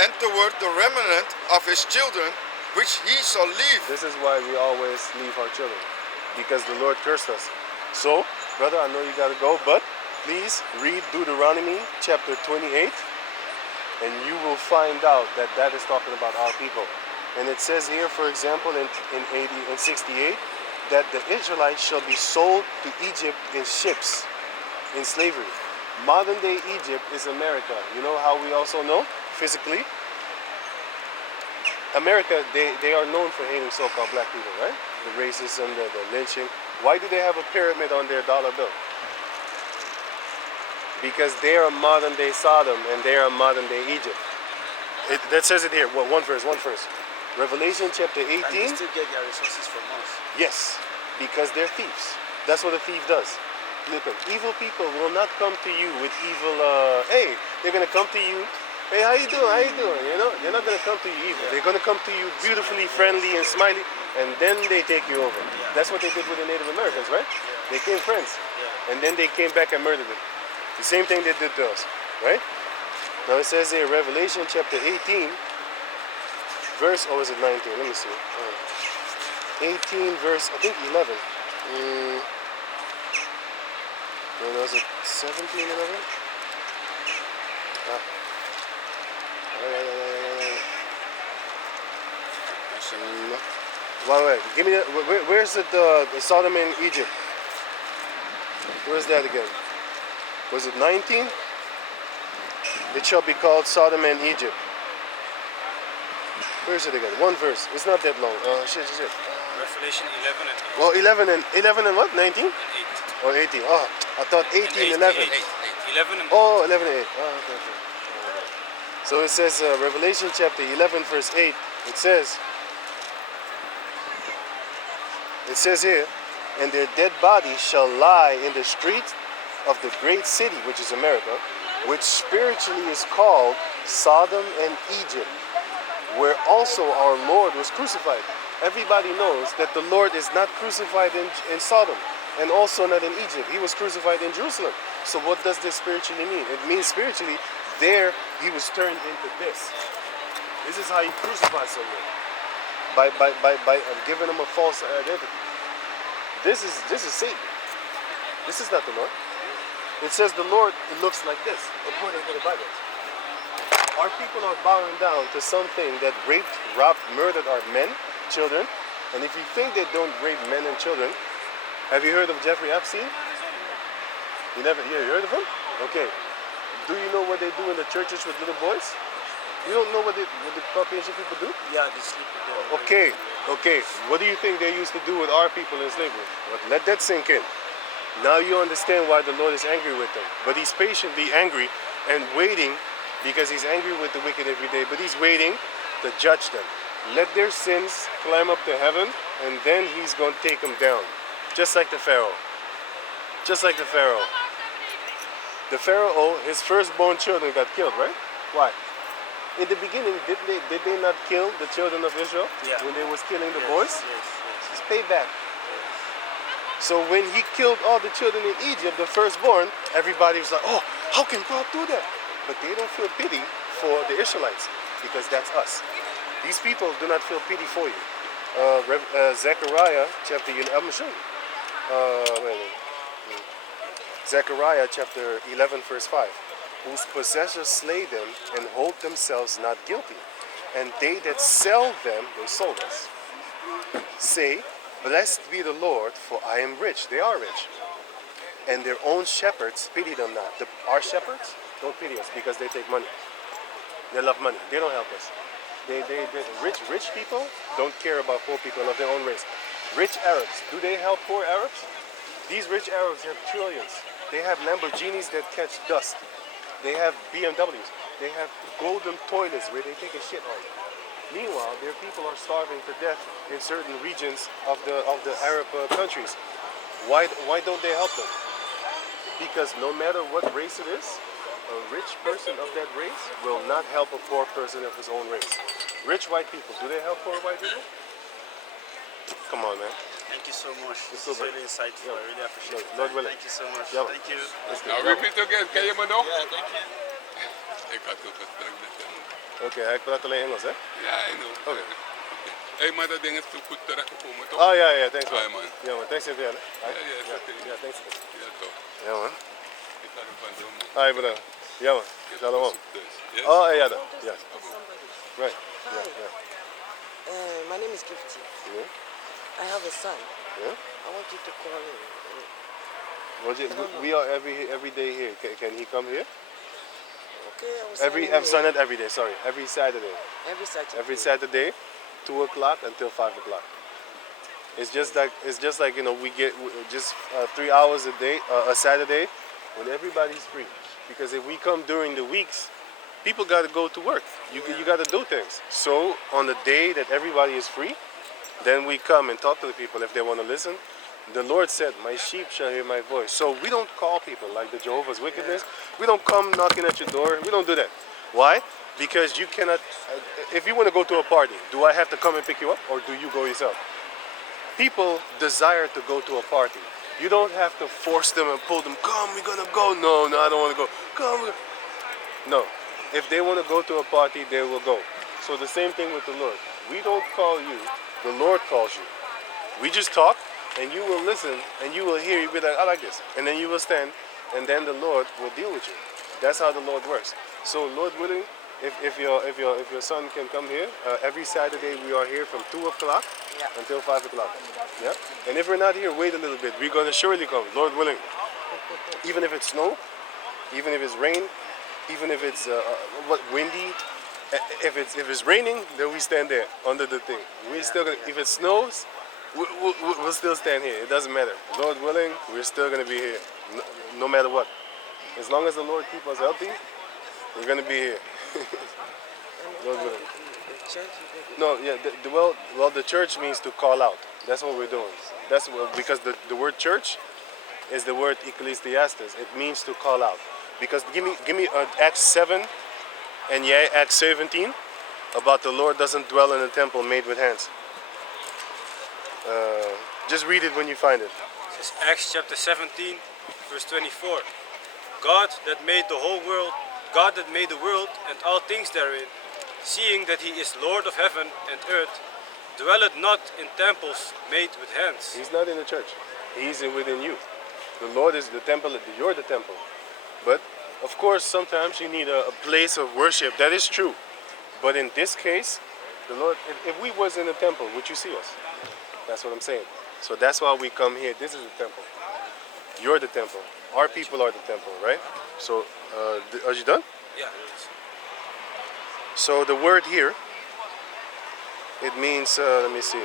and toward the remnant of his children, which he shall leave. This is why we always leave our children, because the Lord cursed us. So, brother, I know you got to go, but please read Deuteronomy chapter 28, and you will find out that that is talking about our people. And it says here, for example, in 68, that the Israelites shall be sold to Egypt in ships, in slavery. Modern day Egypt is America. You know how we also know physically? America, they are known for hating so-called black people, right? The racism, the lynching. Why do they have a pyramid on their dollar bill? Because they are modern day Sodom and they are modern day Egypt. That says it here. Well, one verse. Revelation chapter 18. And they still get their resources from us. Yes, because they're thieves. That's what a thief does. Listen, evil people will not come to you with evil, hey, they're going to come to you, hey, how you doing, you know? They're not going to come to you evil. They're going to come to you beautifully, friendly, and smiley, and then they take you over. That's what they did with the Native Americans, right? They came friends, and then they came back and murdered them. The same thing they did to us, right? Now it says here, Revelation chapter 18, verse, or is it 19? Let me see. 18 verse, I think 11. Was it 17, 11? Wait. Give me that. Where's it? The Sodom and Egypt. Where's that again? Was it 19? It shall be called Sodom and Egypt. Where is it again? One verse. It's not that long. Shit. Revelation 11 and 8. Well, 11 and what? 19? And 8. Or 18? Oh, I thought 18, 11. 11 and 8. Oh, 11 and 8. Oh, okay. So it says, Revelation chapter 11, verse 8. It says here, and their dead bodies shall lie in the streets of the great city, which is America, which spiritually is called Sodom and Egypt, where also our Lord was crucified. Everybody knows that the Lord is not crucified in Sodom and also not in Egypt. He was crucified in Jerusalem. So what does this spiritually mean? It means spiritually, there he was turned into this. This is how he crucified someone. By giving him a false identity. This is Satan. This is not the Lord. It says the Lord, it looks like this, according to the Bible. Our people are bowing down to something that raped, robbed, murdered our men, children. And if you think they don't rape men and children, have you heard of Jeffrey Epstein? You heard of him? Okay. Do you know what they do in the churches with little boys? You don't know what the Caucasian people do? Yeah, they sleep with them. Okay. What do you think they used to do with our people in slavery? But let that sink in. Now you understand why the Lord is angry with them. But he's patiently angry and waiting, because he's angry with the wicked every day, but he's waiting to judge them. Let their sins climb up to heaven, and then he's going to take them down. Just like the Pharaoh. The Pharaoh, his firstborn children got killed, right? Why? In the beginning, did they not kill the children of Israel? Yeah. When they was killing the boys? Yes. It's payback. So when he killed all the children in Egypt, the firstborn, everybody was like, oh, how can God do that? But they don't feel pity for the Israelites, because that's us. These people do not feel pity for you. Zechariah chapter, I'm showing you. Zechariah chapter 11 verse 5. Whose possessors slay them and hold themselves not guilty. And they that sell them, they sold us, say, blessed be the Lord, for I am rich. They are rich. And their own shepherds pity them not. Our shepherds don't pity us because they take money. They love money. They don't help us. Rich people don't care about poor people of their own race. Rich Arabs, do they help poor Arabs? These rich Arabs have trillions. They have Lamborghinis that catch dust. They have BMWs. They have golden toilets where they take a shit on. Meanwhile, their people are starving to death in certain regions of the Arab countries. Why don't they help them? Because no matter what race it is, a rich person of that race will not help a poor person of his own race. Rich white people, do they help poor white people? Come on, man. Thank you so much. This so is really insightful. I really appreciate it. Lord willing. Thank you so much. Ja. Thank you. Nou, repeat again. Ken je me nog? Yeah, thank you. Ik had ook gesprek met hem. Oké, hij praat alleen Engels, hè? Ja, I know. Oké. Hé, maar dat ding is toch goed terechtgekomen, toch? Oh, ja, thanks man. Ja, man. Ja, man, thanks even, hè? Ja, oké. Ja, thanks. Ja, toch. Ja, man. Ik ga ervan doen, man. Hi, brother. Ja, man. Shalom. Dus, yes? Oh, yeah, that. Yes. Somebody. Right. Hi. Yeah. My name is Gifty. Yeah. I have a son. Yeah. I want you to call him. We are every day here. Can he come here? Okay, I will send him Not every day. Sorry, every Saturday. every Saturday. Every Saturday, 2 o'clock until 5 o'clock. It's just like we get just 3 hours a day, a Saturday, when everybody's free. Because if we come during the weeks, people got to go to work. You got to do things. So on the day that everybody is free, then we come and talk to the people if they want to listen. The Lord said, my sheep shall hear my voice. So we don't call people like the Jehovah's Witness. We don't come knocking at your door. We don't do that. Why? Because you cannot, if you want to go to a party, do I have to come and pick you up, or do you go yourself? People desire to go to a party. You don't have to force them and pull them, come, we're going to go. No, I don't want to go. Come. No. If they want to go to a party, they will go. So the same thing with the Lord. We don't call you. The Lord calls you. We just talk, and you will listen, and you will hear. You'll be like, I like this. And then you will stand, and then the Lord will deal with you. That's how the Lord works. So Lord willing, if your son can come here, every Saturday we are here from 2 o'clock until 5 o'clock. Yeah? And if we're not here, wait a little bit. We're going to surely come, Lord willing. Even if it's snow, even if it's rain, even if it's windy, If it's raining, then we stand there under the thing. We still gonna, if it snows, we'll still stand here. It doesn't matter. Lord willing, we're still gonna be here, no matter what. As long as the Lord keep us healthy, we're gonna be here. And Lord what willing. about the church? No, yeah, well, the church means to call out. That's what we're doing. That's what, because the word church is the word ecclesiastes. It means to call out. Because give me Acts 7 and yeah, Acts 17 about the Lord doesn't dwell in a temple made with hands. Just read it when you find it. This is Acts chapter 17, verse 24. God that made the whole world, God that made the world and all things therein, seeing that he is Lord of heaven and earth, dwelleth not in temples made with hands. He's not in the church. He's within you. The Lord is the temple. You're the temple. But of course, sometimes you need a place of worship. That is true. But in this case, the Lord, if we was in the temple, would you see us? That's what I'm saying. So that's why we come here. This is the temple. You're the temple. Our people are the temple, right? So, are you done? Yeah. So the word here, it means, let me see.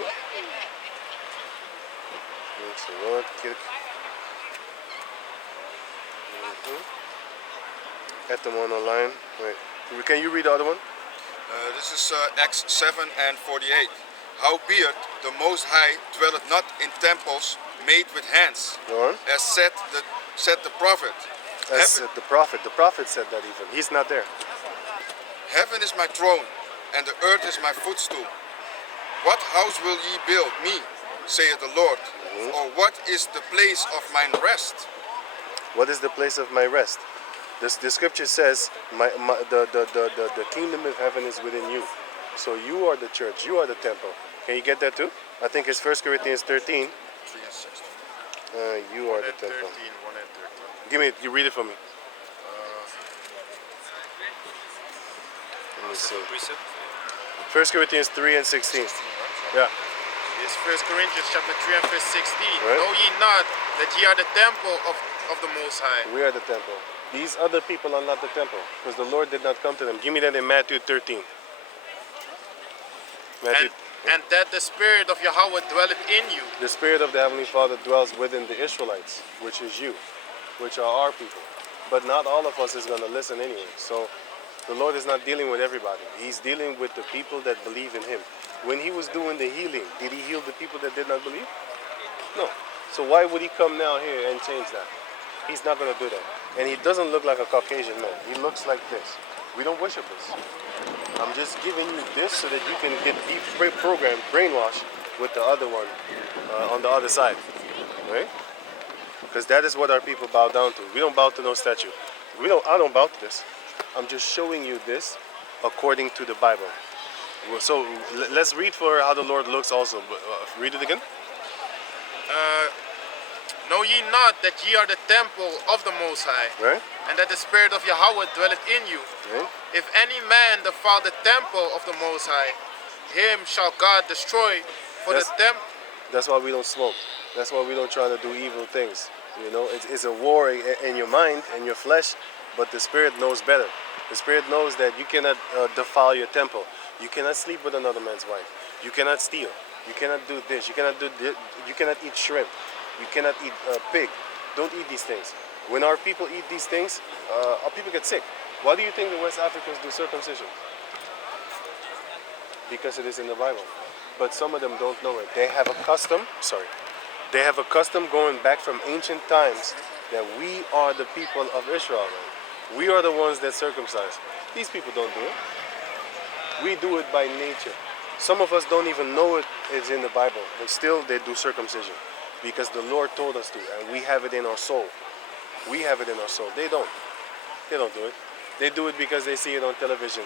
It's the word, At the one online. Wait, can you read the other one? This is Acts 7 and 48. Howbeit, the Most High dwelleth not in temples made with hands, Go on. as said the prophet. That's Heaven, the prophet. The prophet said that even. He's not there. heaven is my throne, and the earth is my footstool. What house will ye build me, saith the Lord? Or what is the place of mine rest? What is the place of my rest? The scripture says, the kingdom of heaven is within you. So you are the church. You are the temple. Can you get that too? I think it's 1 Corinthians 13. 3 and 16. You are 1 the and 13, temple. 1 and 13. Give me it. You read it for me. Let me see. Precept. 1 Corinthians 3 and 16. Yeah. It's 1 Corinthians chapter 3 and verse 16. Right. Know ye not that ye are the temple of the Most High? We are the temple. These other people are not the temple, because the Lord did not come to them. Give me that in Matthew 13. Matthew, And that the Spirit of Yahweh dwelleth in you. the Spirit of the Heavenly Father dwells within the Israelites, which is you, which are our people. But not all of us is going to listen anyway. So the Lord is not dealing with everybody. He's dealing with the people that believe in Him. When He was doing the healing, did He heal the people that did not believe? No. So why would He come now here and change that? He's not going to do that. And He doesn't look like a Caucasian man. He looks like this. We don't worship this. I'm just giving you this so that you can get deprogrammed, brainwashed with the other one on the other side, right? Because that is what our people bow down to. We don't bow to no statue. I don't bow to this. I'm just showing you this according to the Bible. So let's read for how the Lord looks also. Read it again. Know ye not that ye are the temple of the Most High, Right? and that the Spirit of Yahweh dwelleth in you? Right? If any man defile the temple of the Most High, him shall God destroy. For Yes. the temple. That's why we don't smoke. That's why we don't try to do evil things. You know, it's a war in your mind and your flesh, but the Spirit knows better. The Spirit knows that you cannot defile your temple. You cannot sleep with another man's wife. You cannot steal. You cannot do this. You cannot do this. You cannot eat shrimp. You cannot eat pig. Don't eat these things. When our people eat these things, our people get sick. Why do you think the West Africans do circumcision? Because it is in the Bible. But some of them don't know it. They have a custom, they have a custom going back from ancient times that we are the people of Israel. We are the ones that circumcise. These people don't do it. We do it by nature. Some of us don't even know it is in the Bible, and still they do circumcision because the Lord told us to, and we have it in our soul. We have it in our soul. They don't. They don't do it. They do it because they see it on television.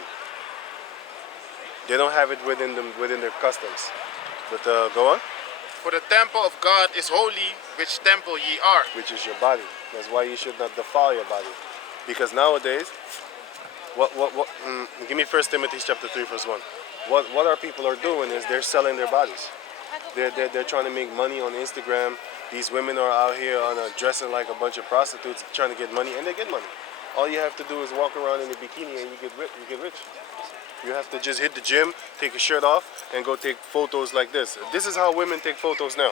They don't have it within them, within their customs. But go on. For the temple of God is holy, which temple ye are. Which is your body. That's why you should not defile your body. Because nowadays, give me 1 Timothy chapter 3 verse 1. What our people are doing is they're selling their bodies. They're trying to make money on Instagram. These women are out here dressing like a bunch of prostitutes trying to get money, and they get money. All you have to do is walk around in a bikini and you get rich. You have to just hit the gym, take your shirt off, and go take photos like this. This is how women take photos now.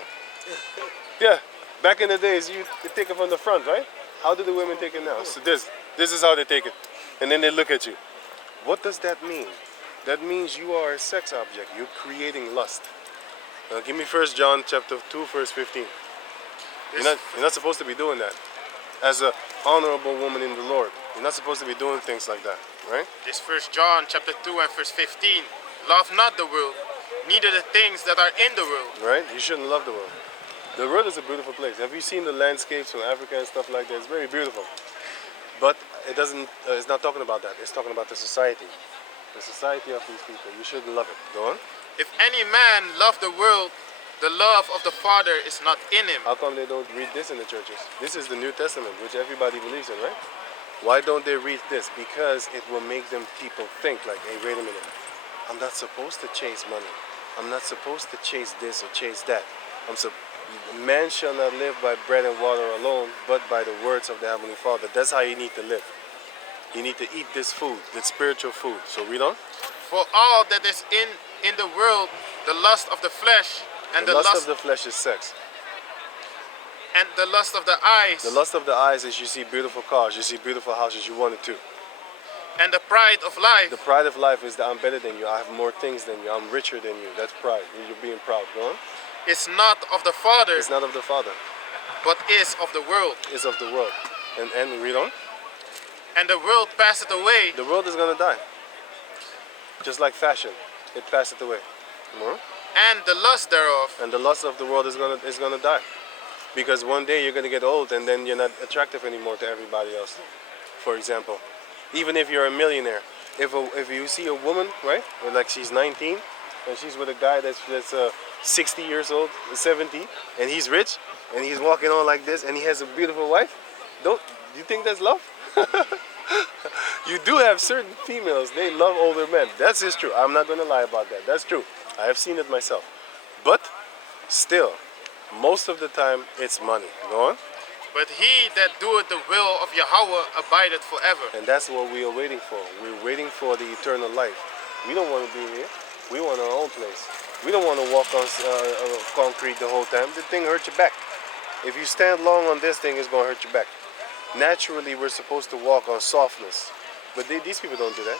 Yeah, back in the days, you take it from the front, right? How do the women take it now? So this is how they take it. And then they look at you. What does that mean? That means you are a sex object. You're creating lust. Now give me 1 John chapter 2, verse 15. You're not supposed to be doing that. As an honorable woman in the Lord, you're not supposed to be doing things like that, right? This 1 John chapter 2 and verse 15. Love not the world, neither the things that are in the world. Right? You shouldn't love the world. The world is a beautiful place. Have you seen the landscapes from Africa and stuff like that? It's very beautiful. But it doesn't. It's not talking about that. It's talking about the society of these people. You shouldn't love it. Go on. If any man love the world, the love of the Father is not in him. How come they don't read this in the churches? This is the New Testament, which everybody believes in, right? Why don't they read this? Because it will make them people think like, hey, wait a minute. I'm not supposed to chase money. I'm not supposed to chase this or chase that. Man shall not live by bread and water alone, but by the words of the Heavenly Father. That's how you need to live. You need to eat this food, this spiritual food. So read on. For all that is in the world, the lust of the flesh, and the lust of the flesh is sex. And the lust of the eyes. The lust of the eyes is you see beautiful cars, you see beautiful houses, you want it too. And the pride of life. The pride of life is that I'm better than you, I have more things than you, I'm richer than you. That's pride. You're being proud. Go on. It's not of the Father. It's not of the Father. But is of the world. Is of the world. And read on. And the world passeth away. The world is gonna die. Just like fashion, it passeth away. And the lust thereof. And the lust of the world is gonna die. Because one day you're gonna get old and then you're not attractive anymore to everybody else. For example, even if you're a millionaire, if you see a woman, right, or like she's 19 and she's with a guy that's 60 years old, 70, and he's rich and he's walking on like this and he has a beautiful wife, do you think that's love? You do have certain females, they love older men. That's just true. I'm not gonna lie about that. That's true. I have seen it myself. But still, most of the time it's money. Go on. But he that doeth the will of Yahweh abideth forever. And that's what we are waiting for. We're waiting for the eternal life. We don't want to be here. We want our own place. We don't want to walk on concrete the whole time. The thing hurts your back. If you stand long on this thing, it's going to hurt your back. Naturally, we're supposed to walk on softness. But these people don't do that.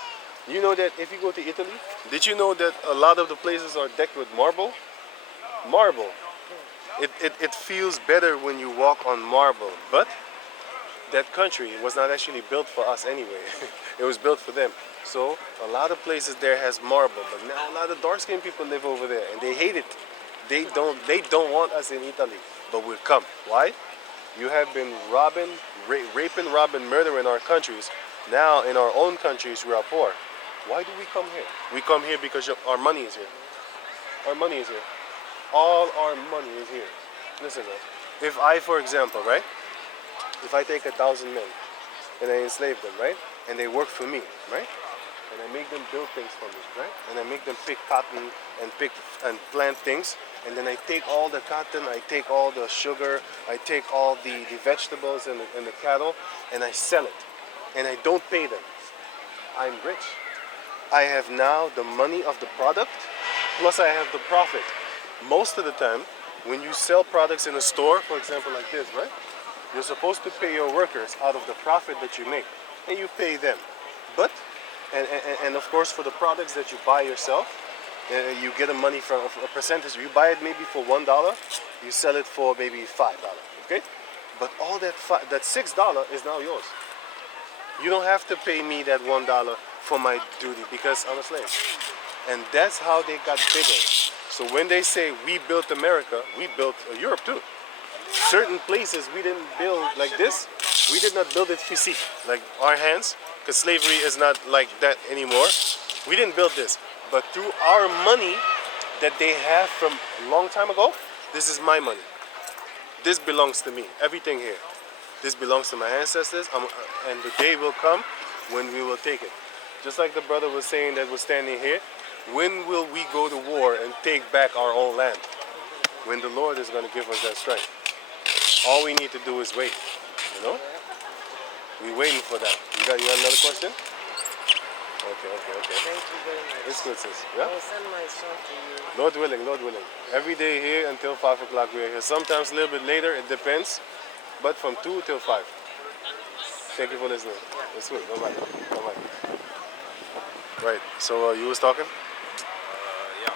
You know that if you go to Italy, did you know that a lot of the places are decked with marble? Marble. It feels better when you walk on marble. But that country was not actually built for us anyway. It was built for them. So a lot of places there has marble. But now a lot of dark-skinned people live over there and they hate it. They don't want us in Italy. But we'll come. Why? You have been raping, robbing, murdering our countries. Now in our own countries we are poor. Why do we come here? We come here because our money is here. Our money is here. All our money is here. Listen, man. If I, for example, right? If I take 1,000 men and I enslave them, right? And they work for me, right? And I make them build things for me, right? And I make them pick cotton and plant things. And then I take all the cotton, I take all the sugar, I take all the vegetables and the cattle, and I sell it. And I don't pay them. I'm rich. I have now the money of the product, plus I have the profit. Most of the time, when you sell products in a store, for example like this, right? You're supposed to pay your workers out of the profit that you make, and you pay them. But, and of course for the products that you buy yourself, you get a money from a percentage. You buy it maybe for $1, you sell it for maybe $5, okay? But all that $6 is now yours. You don't have to pay me that $1 for my duty because I'm a slave. And that's how they got bigger. So when they say we built America, we built Europe too. Certain places we didn't build like this. We did not build it physique, like our hands, because slavery is not like that anymore. We didn't build this. But through our money that they have from a long time ago, this is my money. This belongs to me, everything here. This belongs to my ancestors, and the day will come when we will take it. Just like the brother was saying that was standing here, when will we go to war and take back our own land? When the Lord is going to give us that strength. All we need to do is wait, you know? We're waiting for that. You got another question? Okay. Thank you very much. It's good, sis. I Yeah? will send my son to you. Lord willing, Lord willing. Every day here until 5 o'clock we're here. Sometimes a little bit later, it depends. But from 2 till 5. Thank you for listening. It's good. Bye-bye. Bye-bye. Right, so you was talking? Yeah.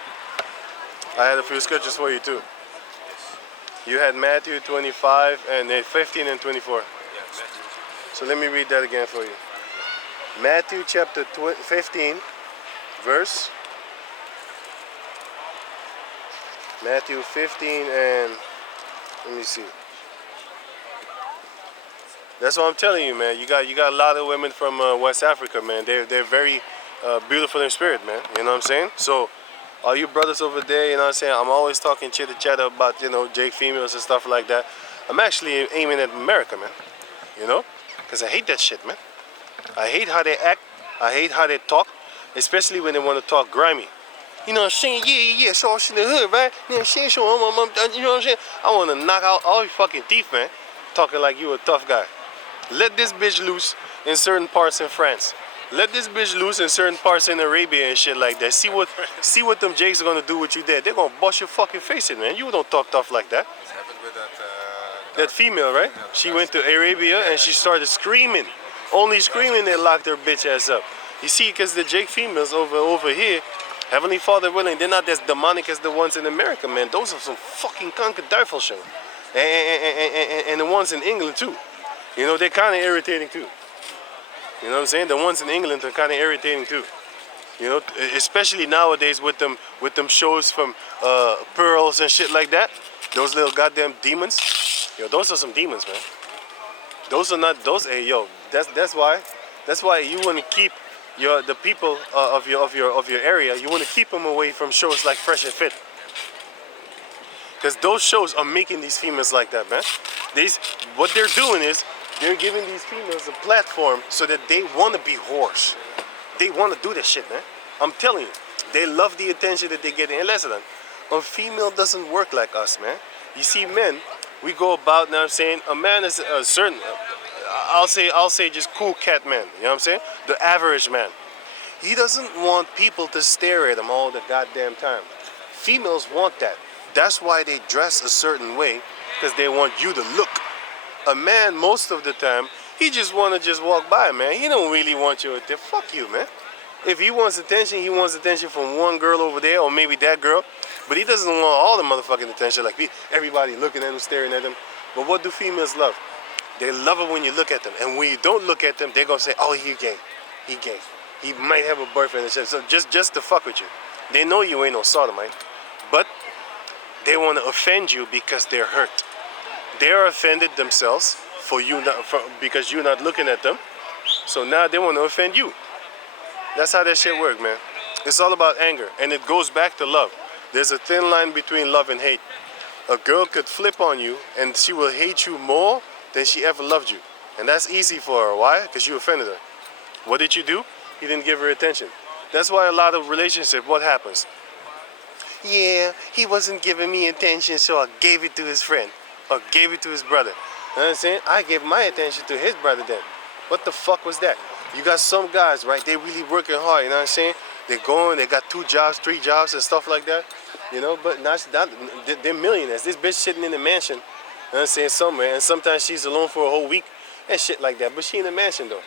I had a few scriptures for you too. You had Matthew 25 and 15 and 24. Yeah, Matthew. So let me read that again for you. Matthew chapter 15, verse. Matthew 15 and let me see. That's what I'm telling you, man. You got a lot of women from West Africa, man. They're very beautiful in spirit, man. You know what I'm saying? So, all you brothers over there, you know what I'm saying? I'm always talking chitter chatter about, you know, Jake females and stuff like that. I'm actually aiming at America, man. You know? Because I hate that shit, man. I hate how they act. I hate how they talk, especially when they want to talk grimy. You know what I'm saying? Yeah, so I in the hood, right? You know what I'm saying? So you know what I'm saying? I want to knock out all your fucking teeth, man. Talking like you a tough guy. Let this bitch loose in certain parts in France. Let this bitch loose in certain parts in Arabia and shit like that. See what them Jakes are gonna do with you there. They're gonna bust your fucking face in, man. You don't talk tough like that. It happened with That female, right? She went to Arabia and she started screaming. Only screaming, they locked her bitch ass up. You see, because the Jake females over here, Heavenly Father willing, they're not as demonic as the ones in America, man. Those are some fucking kankerduivelschen. And the ones in England too. You know, they're kind of irritating too. You know what I'm saying? The ones in England are kind of irritating too. You know, especially nowadays with them shows from Pearls and shit like that. Those little goddamn demons. Yo, those are some demons, man. Those are not those. Hey, yo, that's why you want to keep the people of your area. You want to keep them away from shows like Fresh and Fit. Because those shows are making these females like that, man. What they're doing is they're giving these females a platform so that they want to be whores. They want to do that shit, man. I'm telling you, they love the attention that they get. And listen, a female doesn't work like us, man. You see, men, we go about. Now I'm saying a man is a certain. I'll say just cool cat man. You know what I'm saying? The average man. He doesn't want people to stare at him all the goddamn time. Females want that. That's why they dress a certain way, because they want you to look. A man, most of the time, he just want to just walk by, man. He don't really want you to fuck you, man. If he wants attention from one girl over there, or maybe that girl, but he doesn't want all the motherfucking attention, like everybody looking at him, staring at him. But what do females love? They love it when you look at them. And when you don't look at them, they're going to say, oh, he gay. He gay. He might have a boyfriend and shit. So just to fuck with you. They know you ain't no sodomite. But they want to offend you because they're hurt. They're offended themselves because you're not looking at them. So now they want to offend you. That's how that shit works, man. It's all about anger. And it goes back to love. There's a thin line between love and hate. A girl could flip on you and she will hate you more than she ever loved you. And that's easy for her. Why? Because you offended her. What did you do? You didn't give her attention. That's why a lot of relationships, what happens? Yeah, he wasn't giving me attention, so I gave it to his friend. Or gave it to his brother. You know what I'm saying? I gave my attention to his brother then. What the fuck was that? You got some guys, right? They really working hard, you know what I'm saying? They're going, they got 2 jobs, 3 jobs and stuff like that. You know, but they're millionaires. This bitch sitting in the mansion, you know what I'm saying, somewhere. And sometimes she's alone for a whole week and shit like that. But she in the mansion though.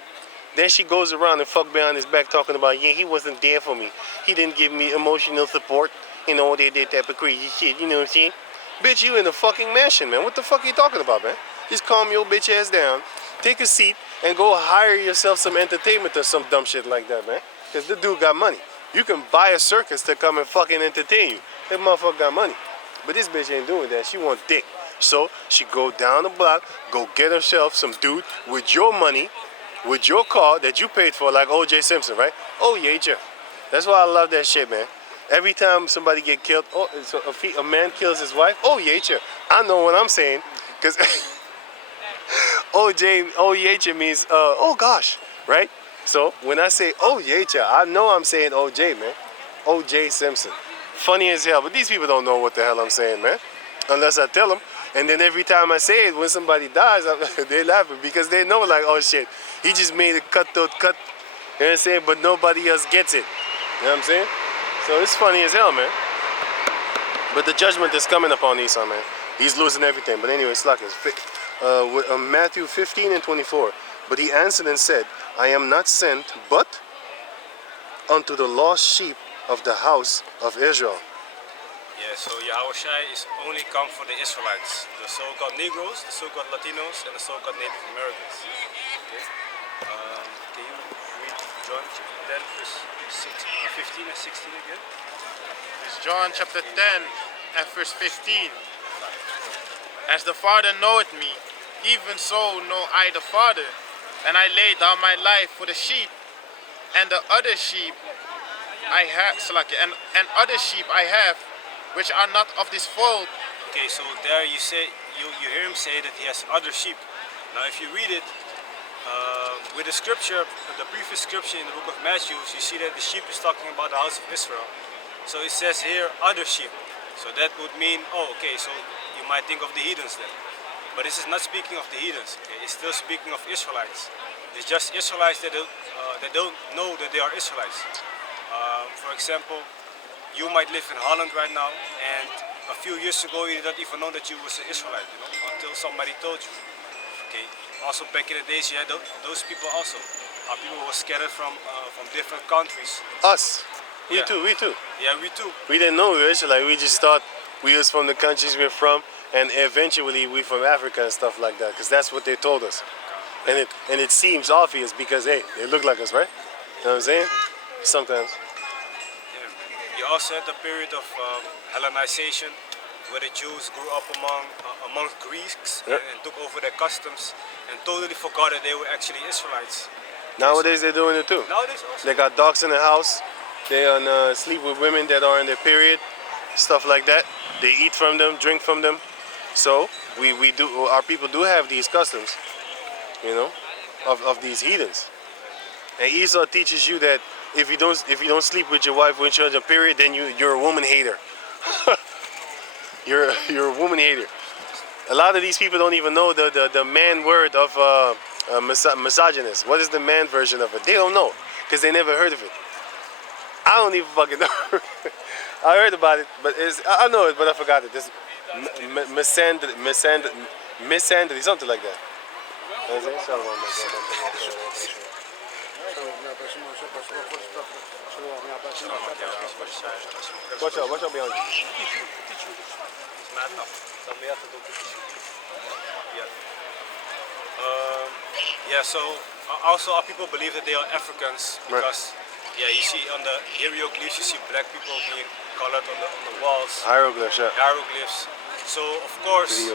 Then she goes around and fuck behind his back talking about, yeah, he wasn't there for me. He didn't give me emotional support. You know, they did type of crazy shit, you know what I'm saying? Bitch, you in the fucking mansion, man. What the fuck are you talking about, man? Just calm your bitch ass down, take a seat, and go hire yourself some entertainment or some dumb shit like that, man. Because the dude got money. You can buy a circus to come and fucking entertain you. That motherfucker got money. But this bitch ain't doing that. She want dick. So she go down the block, go get herself some dude with your money, with your car that you paid for, like O.J. Simpson, right? Oh, yeah, Jeff. That's why I love that shit, man. Every time somebody get killed, so a man kills his wife, oh, yeah, I know what I'm saying. Because O.J. means, oh, gosh, right? So when I say, oh, yeah, I know I'm saying O.J., man. O.J. Simpson. Funny as hell, but these people don't know what the hell I'm saying, man. Unless I tell them. And then every time I say it, when somebody dies, they laughing because they know, like, oh, shit, he just made a cut You know what I'm saying? But nobody else gets it. You know what I'm saying? So it's funny as hell, man. But the judgment is coming upon Esau, man. He's losing everything. But anyway, Slackers. Matthew 15 and 24. But he answered and said, I am not sent but unto the lost sheep of the house of Israel. Yeah, so Yahushai is only come for the Israelites, the so-called Negroes, the so-called Latinos, and the so-called Native Americans. Okay? Can you read John chapter 10, verse 15 and 16 again? It's John chapter 10 and verse 15. As the Father knoweth me, even so know I the Father, and I lay down my life for the sheep, and the other sheep I have, and other sheep I have, which are not of this fold. Okay, so there you say you hear him say that he has other sheep. Now, if you read it with the scripture, the previous scripture in the book of Matthew, you see that the sheep is talking about the house of Israel. So it says here other sheep. So that would mean, oh, okay, so you might think of the heathens then. But this is not speaking of the heathens. Okay, it's still speaking of Israelites. It's just Israelites that don't know that they are Israelites. For example, you might live in Holland right now, and a few years ago you did not even know that you was an Israelite, you know, until somebody told you. Okay. Also back in the days, yeah, those people also. People were scattered from different countries. Us. We Yeah. too, we too. Yeah, we too. We didn't know we were Israelite. We just thought we was from the countries we're from, and eventually we from Africa and stuff like that, because that's what they told us. And it seems obvious because, hey, they look like us, right? You know what I'm saying? Sometimes. You also had the period of Hellenization, where the Jews grew up among Greeks and took over their customs and totally forgot that they were actually Israelites. Nowadays they're doing it too. Nowadays also. They got dogs in the house. They sleep with women that are in their period, stuff like that. They eat from them, drink from them. So our people do have these customs, you know, of these heathens. And Esau teaches you that if you don't sleep with your wife when you're in a period, then you're a woman hater. you're a woman hater. A lot of these people don't even know the man word of misogynist. What is the man version of it? They don't know because they never heard of it. I don't even fucking know. I heard about it, but I know it, but I forgot it. This misandry, something like that. Watch out behind you. Yeah, so also our people believe that they are Africans because, yeah, you see on the hieroglyphs, you see black people being colored on the walls. Hieroglyphs, yeah. Hieroglyphs. So of course,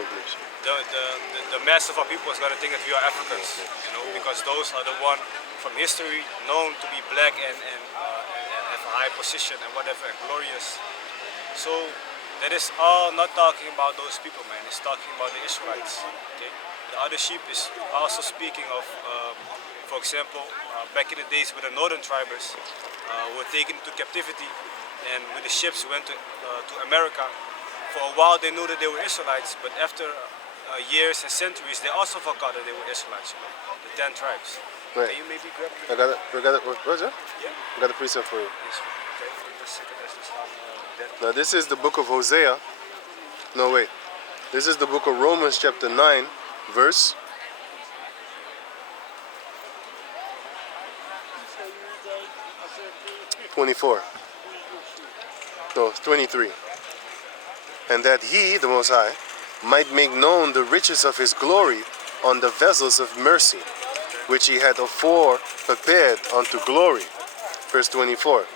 the mass of our people is going to think that we are Africans, you know, because those are the one from history known to be black and have a high position and whatever and glorious. So that is all not talking about those people, man. It's talking about the Israelites. Okay. The other sheep is also speaking of, for example, back in the days when the northern tribes were taken into captivity, and when the ships went to America. For a while they knew that they were Israelites, but after years and centuries, they also forgot that they were Israelites, you know, the 10 tribes. Right. Can you maybe grab I got it. What's that? Yeah. I got a precept for you. Yes, okay. Just a second, let's just that. Now this is the book of Hosea. No, wait. This is the book of Romans chapter 9, verse 24. No, 23. And that he, the Most High, might make known the riches of his glory on the vessels of mercy, which he had afore prepared unto glory. Verse 24.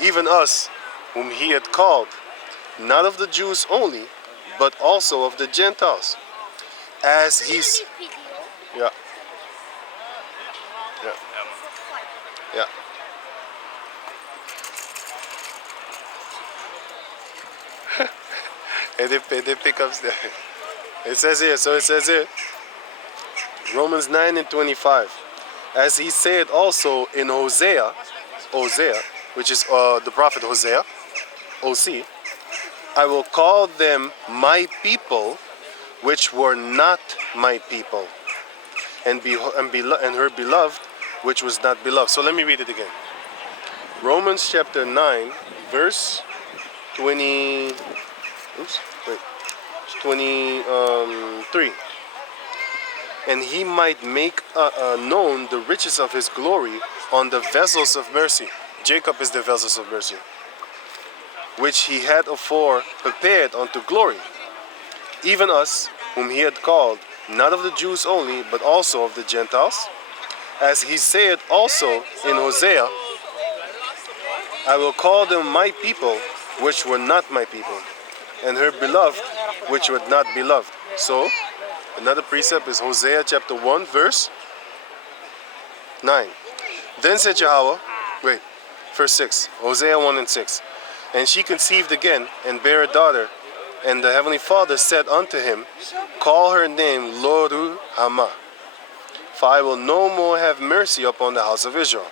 Even us, whom he had called, not of the Jews only, but also of the Gentiles. As he's... Yeah. Yeah. Yeah. And they pick up there. It says here, Romans 9 and 25. As he said also in Hosea, which is the prophet Hosea, OC, I will call them my people, which were not my people, and her beloved, which was not beloved. So let me read it again. Romans chapter 9, verse 20. Oops, wait. 23. And he might make known the riches of his glory on the vessels of mercy. Jacob is the vessels of mercy, which he had afore prepared unto glory. Even us, whom he had called, not of the Jews only, but also of the Gentiles. As he said also in Hosea, I will call them my people, which were not my people, and her beloved, which were not beloved. So, another precept is Hosea chapter 1, verse 9. Then said Yahweh, verse 6, Hosea 1 and 6. And she conceived again, and bare a daughter, and the heavenly Father said unto him, call her name Loru Hama, for I will no more have mercy upon the house of Israel,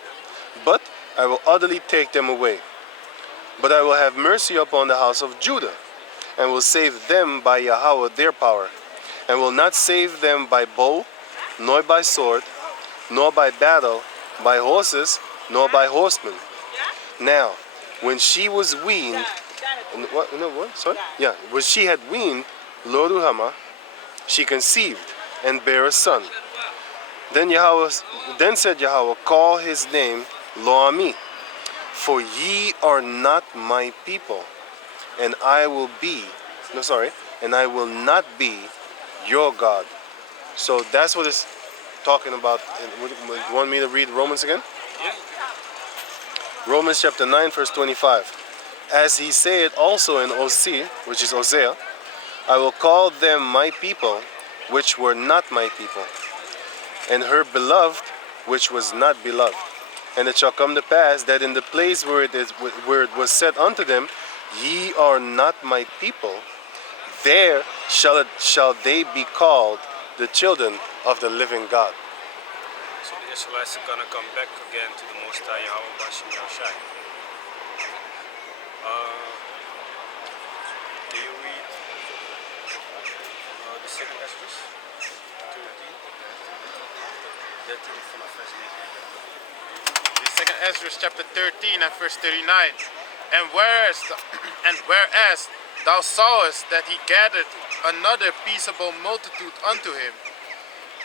but I will utterly take them away. But I will have mercy upon the house of Judah, and will save them by Yahweh their power, and will not save them by bow, nor by sword, nor by battle, by horses, nor by horsemen. Now, when she was weaned, when she had weaned Loruhama, she conceived and bare a son. Then said Yahweh, call his name Lo-Ami, for ye are not my people, and I will not be your God. So that's what it's talking about. You want me to read Romans again? Yeah. Romans chapter 9, verse 25. As he said also in Hosea, which is Hosea, I will call them my people, which were not my people, and her beloved, which was not beloved. And it shall come to pass that in the place where it was said unto them, ye are not my people, there shall they be called the children of the living God. So the Israelites are gonna come back again to the Most High Yahweh Bashim Yahushai. Do you read the second Ezra? 13 from verse 9. The second Ezra chapter 13 and verse 39. And whereas thou sawest that he gathered another peaceable multitude unto him,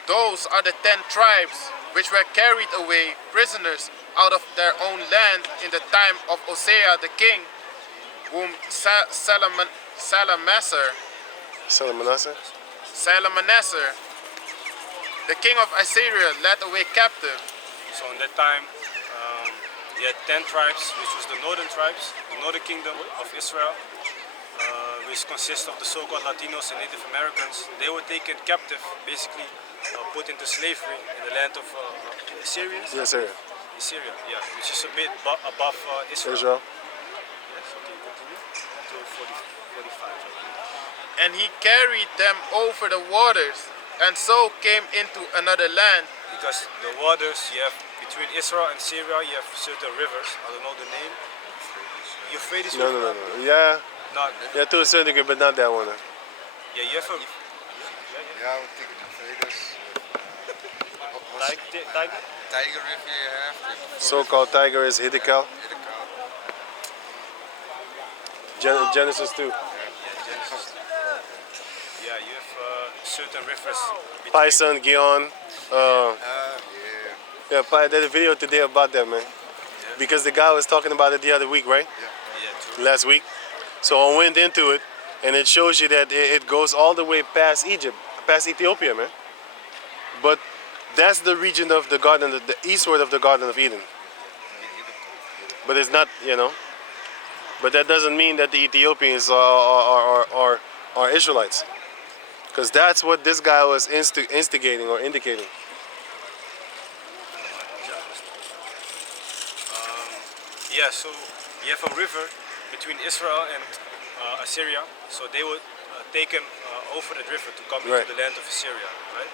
those are the 10 tribes which were carried away prisoners out of their own land in the time of Hosea the king, whom Salmanassar, the king of Assyria, led away captive. So in that time, you had 10 tribes, which was the northern tribes, the northern kingdom of Israel, which consists of the so-called Latinos and Native Americans. They were taken captive, basically put into slavery in the land of Assyria. Yes, sir. Assyria, yeah, which is a bit above Israel. Israel. Yes, okay, continue. To 45. And he carried them over the waters, and so came into another land. Because the waters you have between Israel and Syria, you have certain rivers. I don't know the name. Euphrates No. River? Yeah. Not. Yeah, to a certain degree, but not that one. Yeah, you have a Yeah, I would think Vegas. tiger. Tiger River you have. So-called tiger is Hiddekel. Genesis 2. Yeah, Genesis. Yeah, you have certain rivers. Pison, Gihon. Yeah, I did a video today about that, man. Because the guy was talking about it the other week, right? Yeah, true. Last week. So I went into it, and it shows you that it goes all the way past Egypt, past Ethiopia, man. But that's the region of the garden, the eastward of the Garden of Eden. But it's not, But that doesn't mean that the Ethiopians are Israelites. Because that's what this guy was instigating or indicating. Yeah, so you have a river between Israel and Assyria. So they were taken over that river to come Right. into the land of Assyria, right?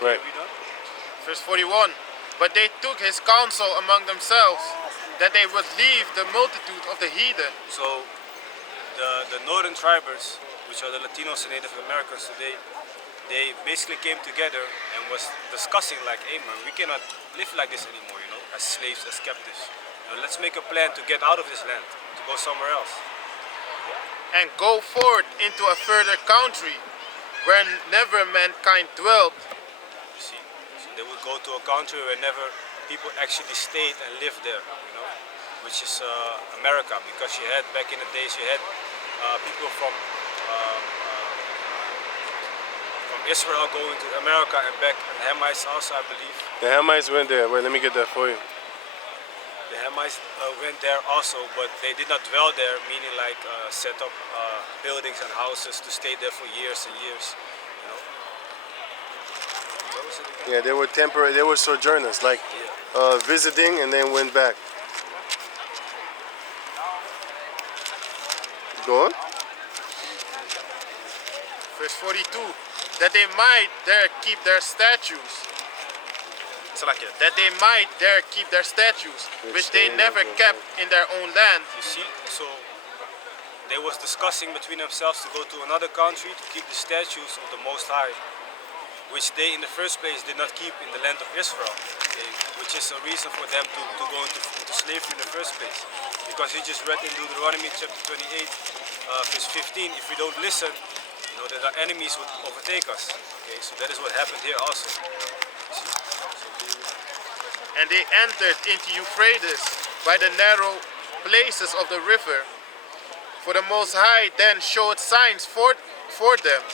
Right. Read on. Verse 41. But they took his counsel among themselves, that they would leave the multitude of the heathen. So the northern tribes, which are the Latinos and Native Americans today, they basically came together and was discussing like, hey man, we cannot live like this anymore, you know, as slaves, as captives. Let's make a plan to get out of this land, to go somewhere else. And go forth into a further country where never mankind dwelt. You see, so they would go to a country where never people actually stayed and lived there, you know, which is America, because you had back in the days you had people from Israel going to America and back, and Hamites also, I believe. The Hamites went there. Wait, let me get that for you. The Hamites went there also, but they did not dwell there, meaning like set up buildings and houses to stay there for years and years, you know. What was it again? Yeah, they were temporary. They were sojourners, like visiting and then went back. Go on. Verse 42, that they might there keep their statues. That they might there keep their statues, which they never kept in their own land. You see, so they was discussing between themselves to go to another country to keep the statues of the Most High, which they in the first place did not keep in the land of Israel, okay, which is a reason for them to go into slavery in the first place. Because he just read in Deuteronomy chapter 28, verse 15, if we don't listen, you know, that our enemies would overtake us. Okay, so that is what happened here also. And they entered into Euphrates by the narrow places of the river. For the Most High then showed signs for them,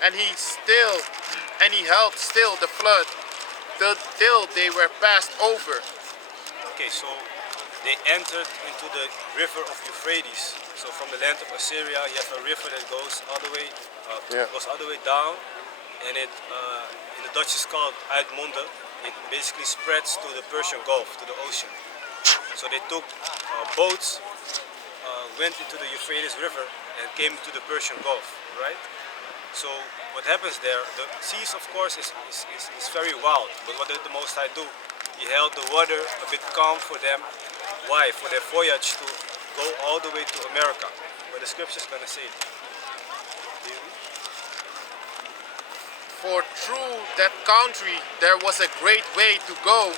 and he held still the flood till they were passed over. Okay, so they entered into the river of Euphrates. So from the land of Assyria, you have a river that goes all the way down, and it in the Dutch is called Uitmonde. It basically spreads to the Persian Gulf, to the ocean. So they took boats, went into the Euphrates River and came to the Persian Gulf, right? So what happens there, the seas of course is very wild, but what did the Most High do? He held the water a bit calm for them. Why? For their voyage to go all the way to America, where the scripture is going to say. For through that country there was a great way to go,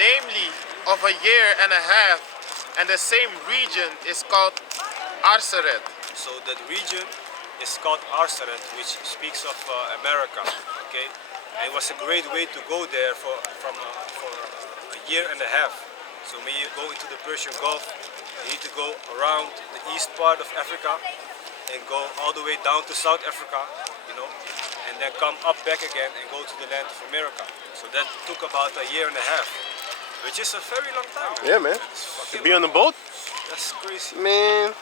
namely of a year and a half, and the same region is called Arsaret. So that region is called Arsaret, which speaks of America. Okay, and it was a great way to go there for a year and a half. So when you go into the Persian Gulf, you need to go around the east part of Africa and go all the way down to South Africa, you know, and then come up back again and go to the land of America. So that took about a year and a half, which is a very long time. Man. Yeah, man. To be on the boat? That's crazy. Man.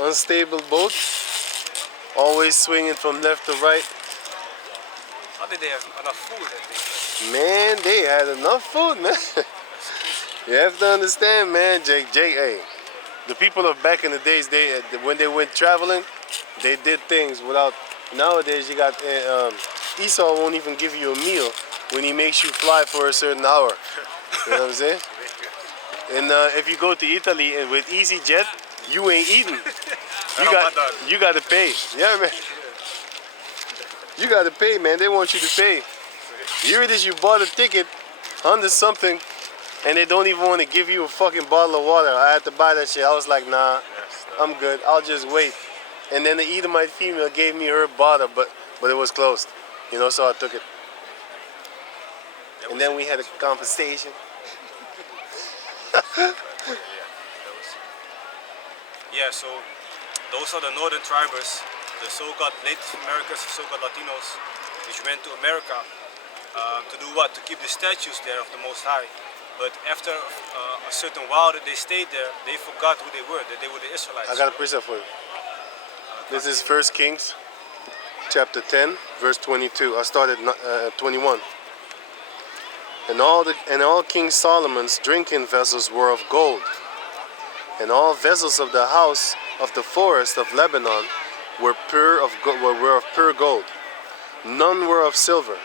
Unstable boat. Always swinging from left to right. How did they have enough food? Man, they had enough food, man. You have to understand, man, Jake, hey, the people of back in the days, when they went traveling, they did things without. Nowadays, you got Esau won't even give you a meal when he makes you fly for a certain hour. You know what I'm saying? And if you go to Italy and with EasyJet, you ain't eating. You got to pay. Yeah, man. You got to pay, man. They want you to pay. Here it is. You bought a ticket, 100 something, and they don't even want to give you a fucking bottle of water. I had to buy that shit. I was like, nah, I'm good. I'll just wait. And then the Edomite female gave me her bottle, but it was closed. You know, so I took it. And then we had a conversation. Yeah, so those are the northern tribers, the so-called Native Americans, so-called Latinos, which went to America to do what? To keep the statues there of the Most High. But after a certain while that they stayed there, they forgot who they were, that they were the Israelites. I got a precept for you. This is 1 Kings chapter 10, verse 22. I started 21. And all King Solomon's drinking vessels were of gold, and all vessels of the house of the forest of Lebanon were of pure gold. None were of silver.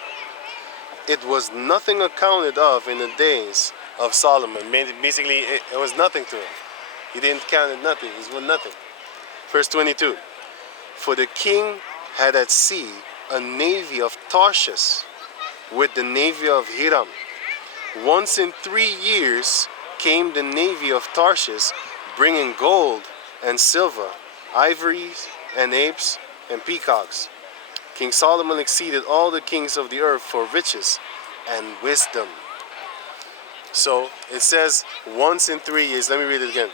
It was nothing accounted of in the days of Solomon. Basically, it was nothing to him. He didn't count it nothing. It was nothing. Verse 22. For the king had at sea a navy of Tarshish with the navy of Hiram. Once in 3 years came the navy of Tarshish, bringing gold and silver, ivories and apes and peacocks. King Solomon exceeded all the kings of the earth for riches and wisdom. So it says once in 3 years. Let me read it again.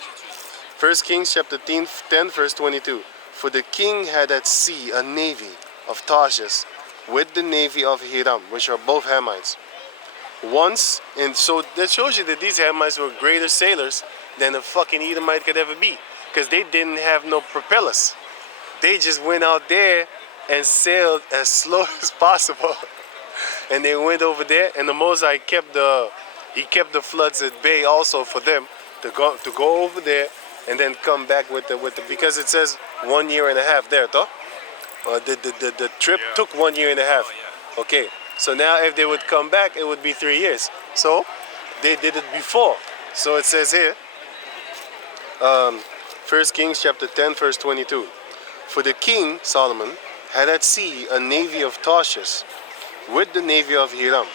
1 Kings chapter 10 verse 22. For the king had at sea a navy of Tarshish with the navy of Hiram, which are both Hamites. Once, and so that shows you that these Hamites were greater sailors than a fucking Edomite could ever be, because they didn't have no propellers. They just went out there and sailed as slow as possible. And they went over there, and the Mosai kept the floods at bay also for them to go over there and then come back with the because it says 1 year and a half there, though. The trip took 1 year and a half. Okay, so now if they would come back, it would be 3 years. So they did it before. So it says here, 1 Kings chapter 10 verse 22. For the king Solomon had at sea a navy of Tarshish with the navy of Hiram.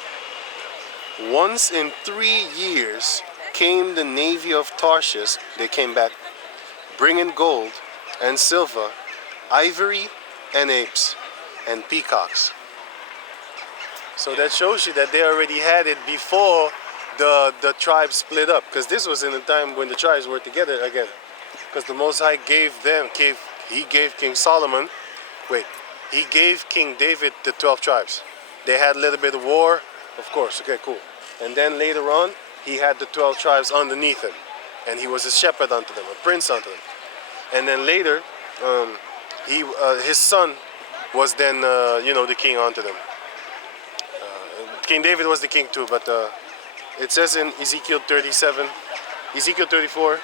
Once in 3 years came the navy of Tarshish, they came back, bringing gold and silver, ivory and apes and peacocks. So that shows you that they already had it before the tribes split up, because this was in the time when the tribes were together again. Because the Most High gave King Solomon, he gave King David the 12 tribes. They had a little bit of war, of course, okay, cool. And then later on, he had the 12 tribes underneath him. And he was a shepherd unto them, a prince unto them. And then later, his son was then, the king unto them. King David was the king too, but it says in Ezekiel 34,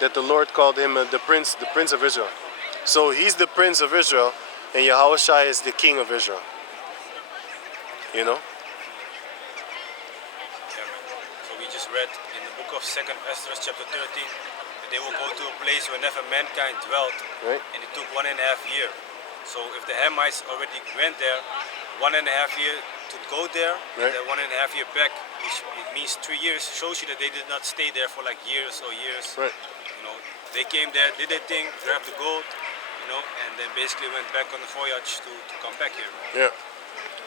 that the Lord called him the prince of Israel. So he's the prince of Israel, and Yahushua is the king of Israel. You know? Yeah, man. So we just read in the book of 2nd Ezra chapter 13 that they will go to a place where never mankind dwelt, Right? and it took 1.5 years. So if the Hamites already went there, 1.5 years to go there, Right. and then 1.5 years back, which it means 3 years, shows you that they did not stay there for like years or years. Right. You know, they came there, did their thing, grabbed the gold, and then basically went back on the voyage to come back here. Yeah.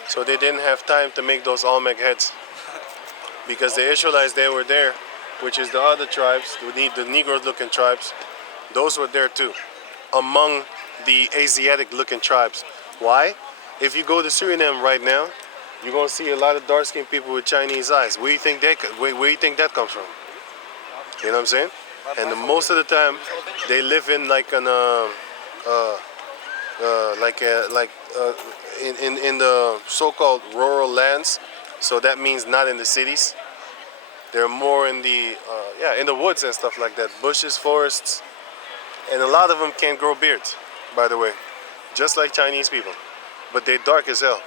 So they didn't have time to make those Olmec heads. Because the Israelites, they were there, which is the other tribes, the Negro-looking tribes, those were there too, among the Asiatic-looking tribes. Why? If you go to Suriname right now, you're gonna see a lot of dark-skinned people with Chinese eyes. Where do you think that comes from? You know what I'm saying? And most of the time, they live in like in the so-called rural lands. So that means not in the cities. They're more in the woods and stuff like that, bushes, forests, and a lot of them can't grow beards, by the way, just like Chinese people. But they're dark as hell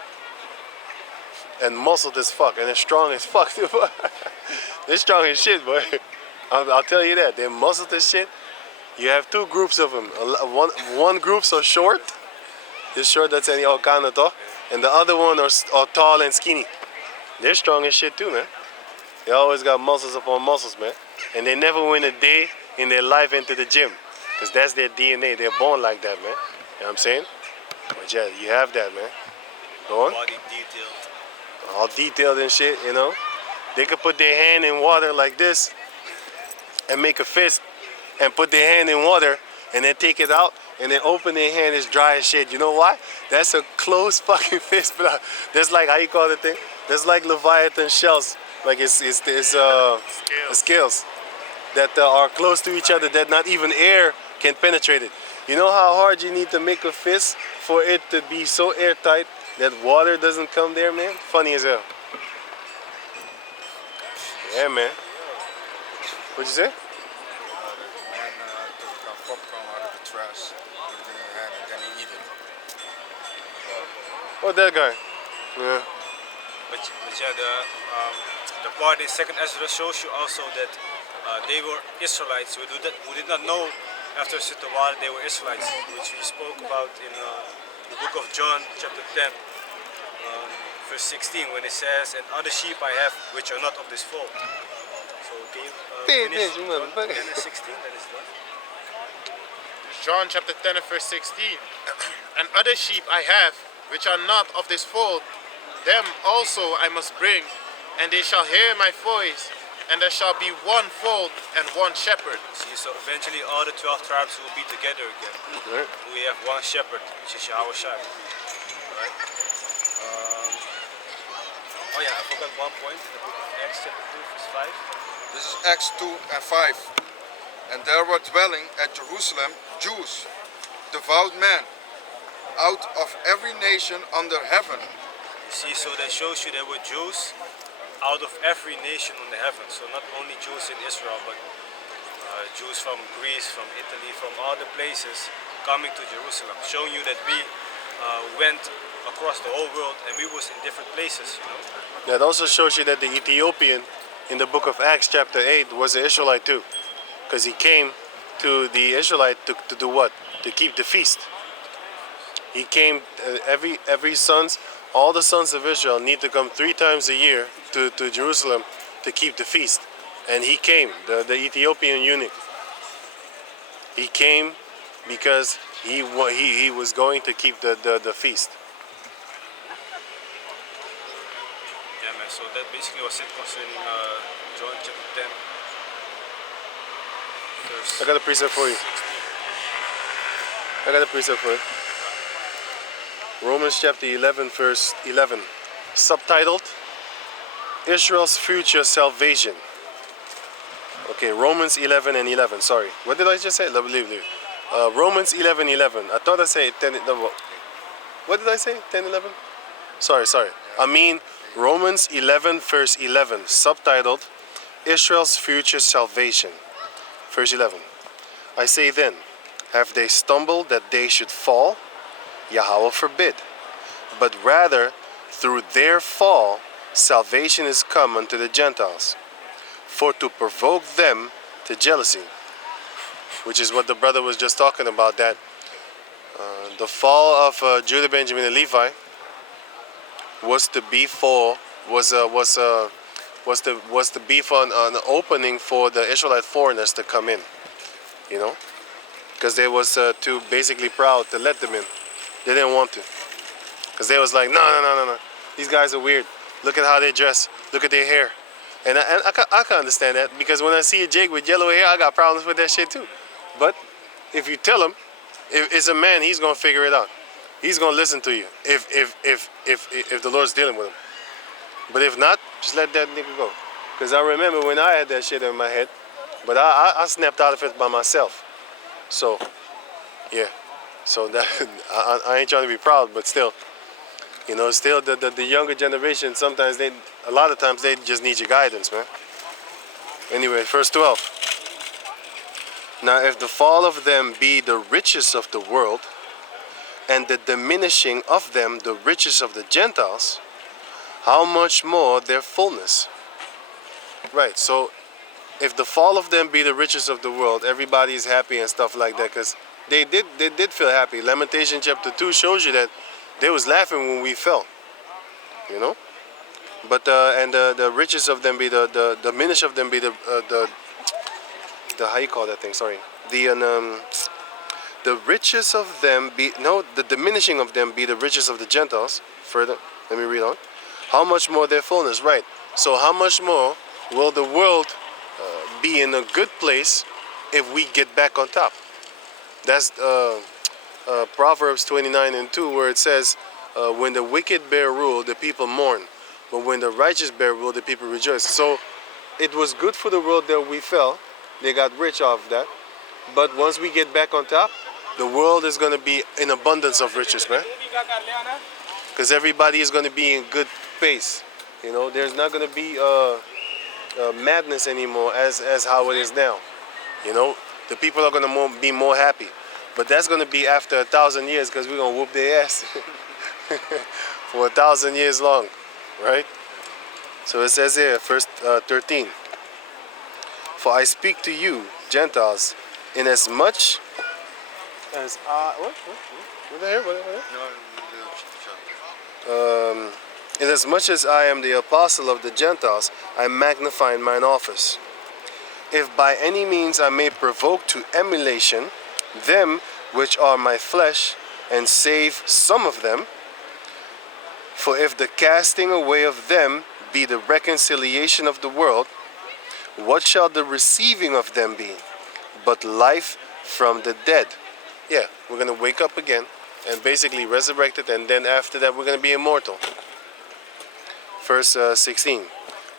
and muscled as fuck, and they're strong as fuck. They're strong as shit, boy. I'll tell you that. They're muscled as shit. You have two groups of them. One group's are short. This short, that's any Okanato, and the other one are tall and skinny. They're strong as shit too, man. They always got muscles upon muscles, man. And they never went a day in their life into the gym, because that's their DNA. They're born like that, man. You know what I'm saying? But yeah, you have that, man. Go on. Body detailed. All detailed and shit, you know. They could put their hand in water like this and make a fist and put their hand in water and then take it out and then open their hand, it's dry as shit. You know why? That's a close fucking fist, but that's like, how you call the thing? That's like Leviathan shells. Like it's scales that are close to each other that not even air can penetrate it. You know how hard you need to make a fist for it to be so airtight that water doesn't come there, man? Funny as hell. Yeah, man. What'd you say? Man took popcorn out of the trash, put it in your hand, and then he eat it. Oh, that guy. Yeah. But yeah, the part in 2nd Ezra shows you also that they were Israelites who did not know after a certain while they were Israelites, which we spoke about in the book of John, chapter 10, verse 16, when it says, "And other sheep I have which are not of this fold." So can you finish attention, John motherfucker. 10 and 16? That is done. John chapter 10 and verse 16. And other sheep I have, which are not of this fold, them also I must bring, and they shall hear my voice, and there shall be one fold and one shepherd. See, so eventually all the 12 tribes will be together again. Right. We have one shepherd, which is Yahweh Shai. Right? Oh yeah, I forgot one point in the book of Acts chapter 2, verse 5. This is Acts 2 and 5. And there were dwelling at Jerusalem Jews, devout men, out of every nation under heaven. You see, so that shows you there were Jews out of every nation on the heaven. So not only Jews in Israel, but Jews from Greece, from Italy, from all the places coming to Jerusalem, showing you that we went across the whole world and we was in different places, you know. That also shows you that the Ethiopian in the book of Acts chapter 8 was an Israelite too. Because he came to the Israelite to do what? To keep the feast. He came, every sons, all the sons of Israel need to come 3 times a year to Jerusalem to keep the feast. And he came, the Ethiopian eunuch. He came because he was going to keep the feast. Yeah, man, so that basically was it concerning John chapter 10. Verse I got a precept for you. 16. I got a precept for you. Romans chapter 11, verse 11. Subtitled, Israel's Future Salvation. Okay, Romans 11 and 11. Sorry. What did I just say? Leave. Romans 11, 11. I thought I said 10. No, what did I say? 10, 11? Sorry. I mean Romans 11, verse 11. Subtitled, Israel's Future Salvation. Verse 11. I say then, have they stumbled that they should fall? Yahweh forbid. But rather, through their fall, salvation is come unto the Gentiles, for to provoke them to jealousy. Which is what the brother was just talking about, that the fall of Judah, Benjamin, and Levi was to be for an opening for the Israelite foreigners to come in, you know, because they was too basically proud to let them in. They didn't want to, because they was like, no, these guys are weird. Look at how they dress. Look at their hair. And I can understand that, because when I see a Jake with yellow hair, I got problems with that shit too. But if you tell him, if it's a man, he's gonna figure it out. He's gonna listen to you if the Lord's dealing with him. But if not, just let that nigga go. Because I remember when I had that shit in my head, but I snapped out of it by myself. So, yeah. So that I ain't trying to be proud, but still, you know, still the younger generation, sometimes a lot of times they just need your guidance, man. Anyway, verse 12. Now if the fall of them be the riches of the world, and the diminishing of them the riches of the Gentiles, how much more their fullness? Right, so if the fall of them be the riches of the world, everybody is happy and stuff like that, because they did feel happy. Lamentation chapter 2 shows you that they was laughing when we fell, you know. But the riches of them be the diminish of them be the how you call that thing? Sorry, the riches of them be the diminishing of them be the riches of the Gentiles. Further, let me read on. How much more their fullness? Right. So how much more will the world be in a good place if we get back on top? That's Proverbs 29 and 2, where it says, when the wicked bear rule, the people mourn. But when the righteous bear rule, the people rejoice. So it was good for the world that we fell. They got rich off that. But once we get back on top, the world is going to be in abundance of riches, man. Because everybody is going to be in good pace. You know, there's not going to be madness anymore as how it is now. You know, the people are going to be more happy. But that's going to be after 1,000 years, because we're going to whoop their ass for 1,000 years long, right? So it says here, verse 13. For I speak to you, Gentiles, inasmuch as What the hell? What? No, Inasmuch as I am the apostle of the Gentiles, I magnify in mine office. If by any means I may provoke to emulation them which are my flesh, and save some of them, for if the casting away of them be the reconciliation of the world, what shall the receiving of them be? But life from the dead. Yeah, we're going to wake up again and basically resurrected, and then after that we're going to be immortal. Verse 16.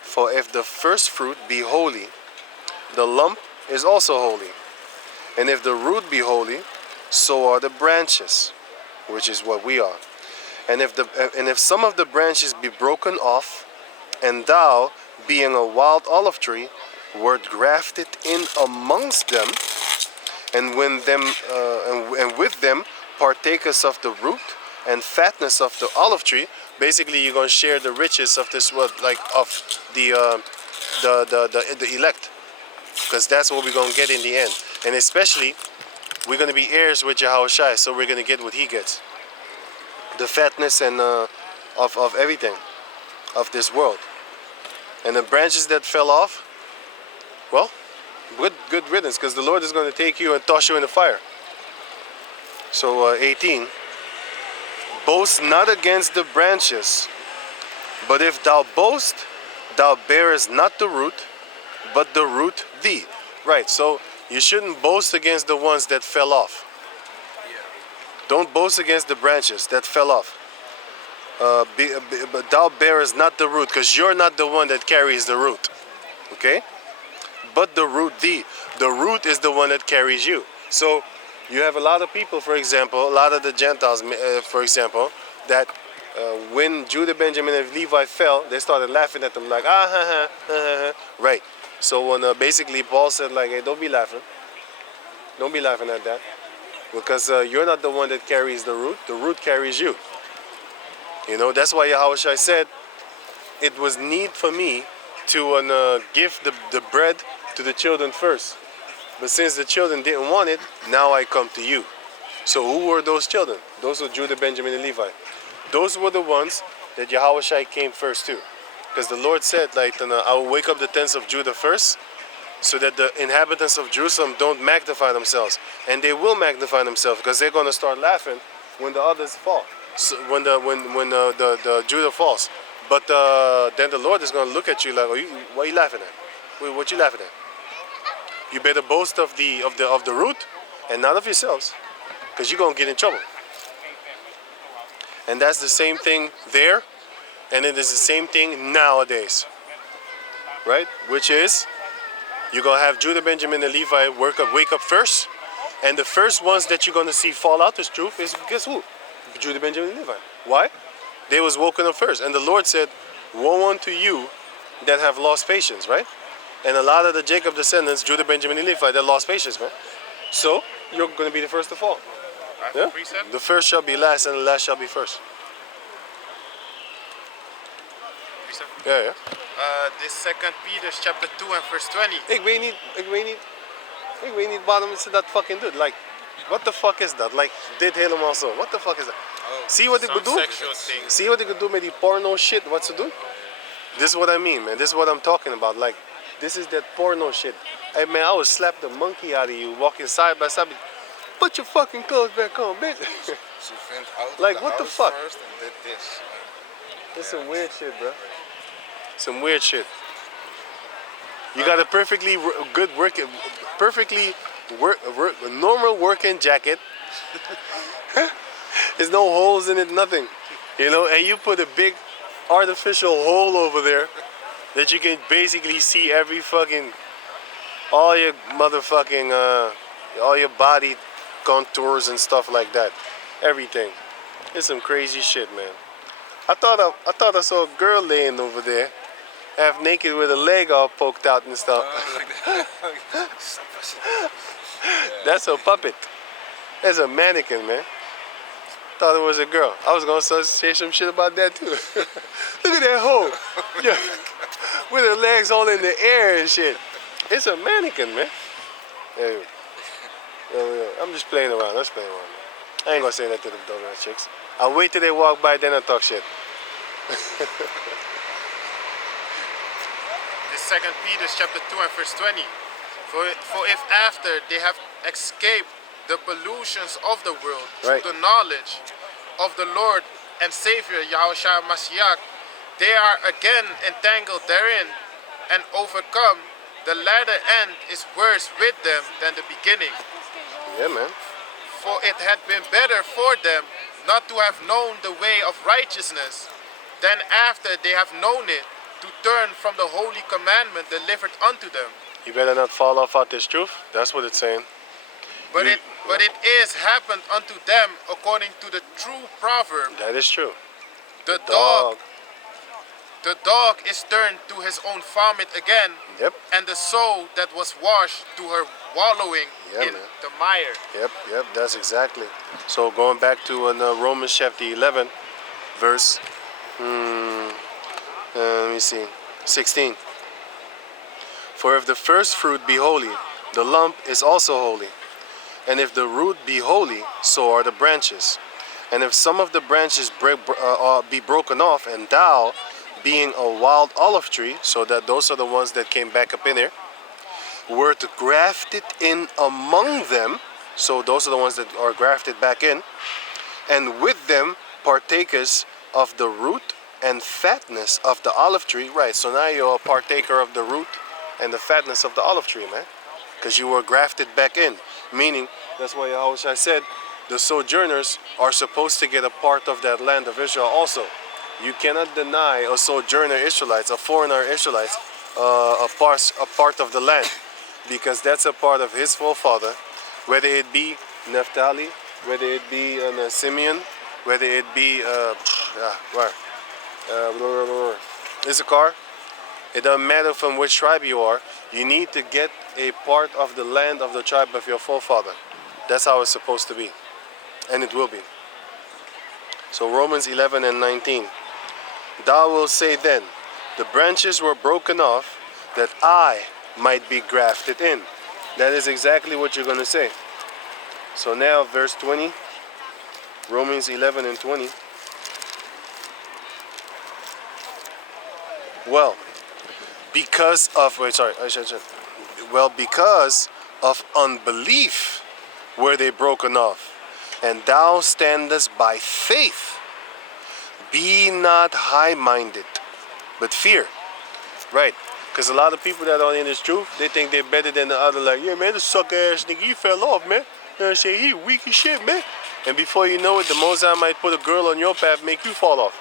For if the first fruit be holy, the lump is also holy. And if the root be holy, so are the branches, which is what we are. And if some of the branches be broken off, and thou, being a wild olive tree, wert grafted in amongst them, and when them and with them partakers of the root and fatness of the olive tree. Basically, you're gonna share the riches of this world, like of the elect, because that's what we're gonna get in the end. And especially, we're gonna be heirs with Yahushua, so we're gonna get what he gets, the fatness and of everything of this world. And the branches that fell off, well, good riddance, because the Lord is going to take you and toss you in the fire. So 18, boast not against the branches, but if thou boast, thou bearest not the root, but the root thee. Right, so you shouldn't boast against the ones that fell off. Don't boast against the branches that fell off. But thou bearest not the root, because you're not the one that carries the root. Okay? But the root thee. The root is the one that carries you. So you have a lot of people, for example, a lot of the Gentiles, for example, that when Judah, Benjamin, and Levi fell, they started laughing at them like, ah, ha, ha, ha, ha. Right. So when basically Paul said like, hey, don't be laughing. Don't be laughing at that. Because you're not the one that carries the root carries you. You know, that's why Yahushua said, it was need for me to give the bread to the children first. But since the children didn't want it, now I come to you. So who were those children? Those were Judah, Benjamin, and Levi. Those were the ones that Yahushua came first to. Because the Lord said, like, I will wake up the tents of Judah first, so that the inhabitants of Jerusalem don't magnify themselves. And they will magnify themselves, because they're going to start laughing when the others fall. So when the Judah falls. But then the Lord is going to look at you like, what are you laughing at? Wait, what you laughing at? You better boast of the root and not of yourselves, because you're going to get in trouble. And that's the same thing there, and it is the same thing nowadays. Right? Which is, you're going to have Judah, Benjamin, and Levi wake up first, and the first ones that you're going to see fall out this truth is, guess who? Judah, Benjamin, and Levi. Why? They was woken up first. And the Lord said, woe unto you that have lost patience, right? And a lot of the Jacob descendants, Judah, Benjamin, and Levi, they lost patience, man. So, you're going to be the first to fall. Yeah? The first shall be last, and the last shall be first. Yeah. This 2 Peter chapter 2 and verse 20. Ik weet niet waarom ze dat fucking doet. Like, what the fuck is dat? Like, dit helemaal zo. What the fuck is dat? See what ik bedoel? See wat ik bedoel met die porno shit, wat ze doen? This is what I mean, man. This is what I'm talking about. Like, this is that porno shit. Hey, man, I would slap the monkey out of you walking side by side. Put your fucking clothes back on, bitch. She went out Like, of the what the house fuck? first and did this. It's some weird shit, bro. Some weird shit. You got a perfectly good normal working jacket. There's no holes in it, nothing. You know, and you put a big artificial hole over there that you can basically see every fucking, all your motherfucking, all your body contours and stuff like that. Everything. It's some crazy shit, man. I thought I saw a girl laying over there, half naked with a leg all poked out and stuff. That's a puppet. That's a mannequin, man. Thought it was a girl. I was gonna say some shit about that too. Look at that hole. Yeah. With her legs all in the air and shit. It's a mannequin, man. Anyway. I'm just playing around. Let's play around, man. I ain't gonna say that to the donut chicks. I'll wait till they walk by, then I talk shit. This 2 Peter chapter 2 and verse 20. For if after they have escaped the pollutions of the world through Right. the knowledge of the Lord and Savior Yahushua Mashiach, they are again entangled therein and overcome, the latter end is worse with them than the beginning. Yeah, man. For it had been better for them not to have known the way of righteousness than after they have known it to turn from the holy commandment delivered unto them. You better not fall off out this truth. That's what it's saying. But You- it is happened unto them according to the true proverb. That is true. The Dog. dog is turned to his own vomit again, Yep. and the soul that was washed to her wallowing Yeah, in man. the mire. Yep, that's exactly. So going back to Romans chapter 11, verse, let me see, 16. For if the first fruit be holy, the lump is also holy. And if the root be holy, so are the branches. And if some of the branches be broken off, and thou, being a wild olive tree, so that those are the ones that came back up in there, were to graft it in among them, so those are the ones that are grafted back in, and with them partakers of the root and fatness of the olive tree. Right, so now you're a partaker of the root and the fatness of the olive tree, man, because you were grafted back in. Meaning, that's why Yahushua said the sojourners are supposed to get a part of that land of Israel also. You cannot deny a sojourner Israelites, a foreigner Israelites, a part of the land, because that's a part of his forefather, whether it be Naphtali, whether it be Simeon, whether it be Issachar. It doesn't matter from which tribe you are. You need to get a part of the land of the tribe of your forefather. That's how it's supposed to be, and it will be. So Romans 11 and 19. Thou wilt say then, the branches were broken off, that I might be grafted in. That is exactly what you're going to say. So now verse 20, Romans 11 and 20. Well, because of, because of unbelief were they broken off, and thou standest by faith. Be not high-minded, but fear. Right. Because a lot of people that are in this truth, they think they're better than the other. Like, yeah, man, this sucker-ass nigga, he fell off, man. You know what I'm saying? He weak as shit, man. And before you know it, the Mosai might put a girl on your path, make you fall off.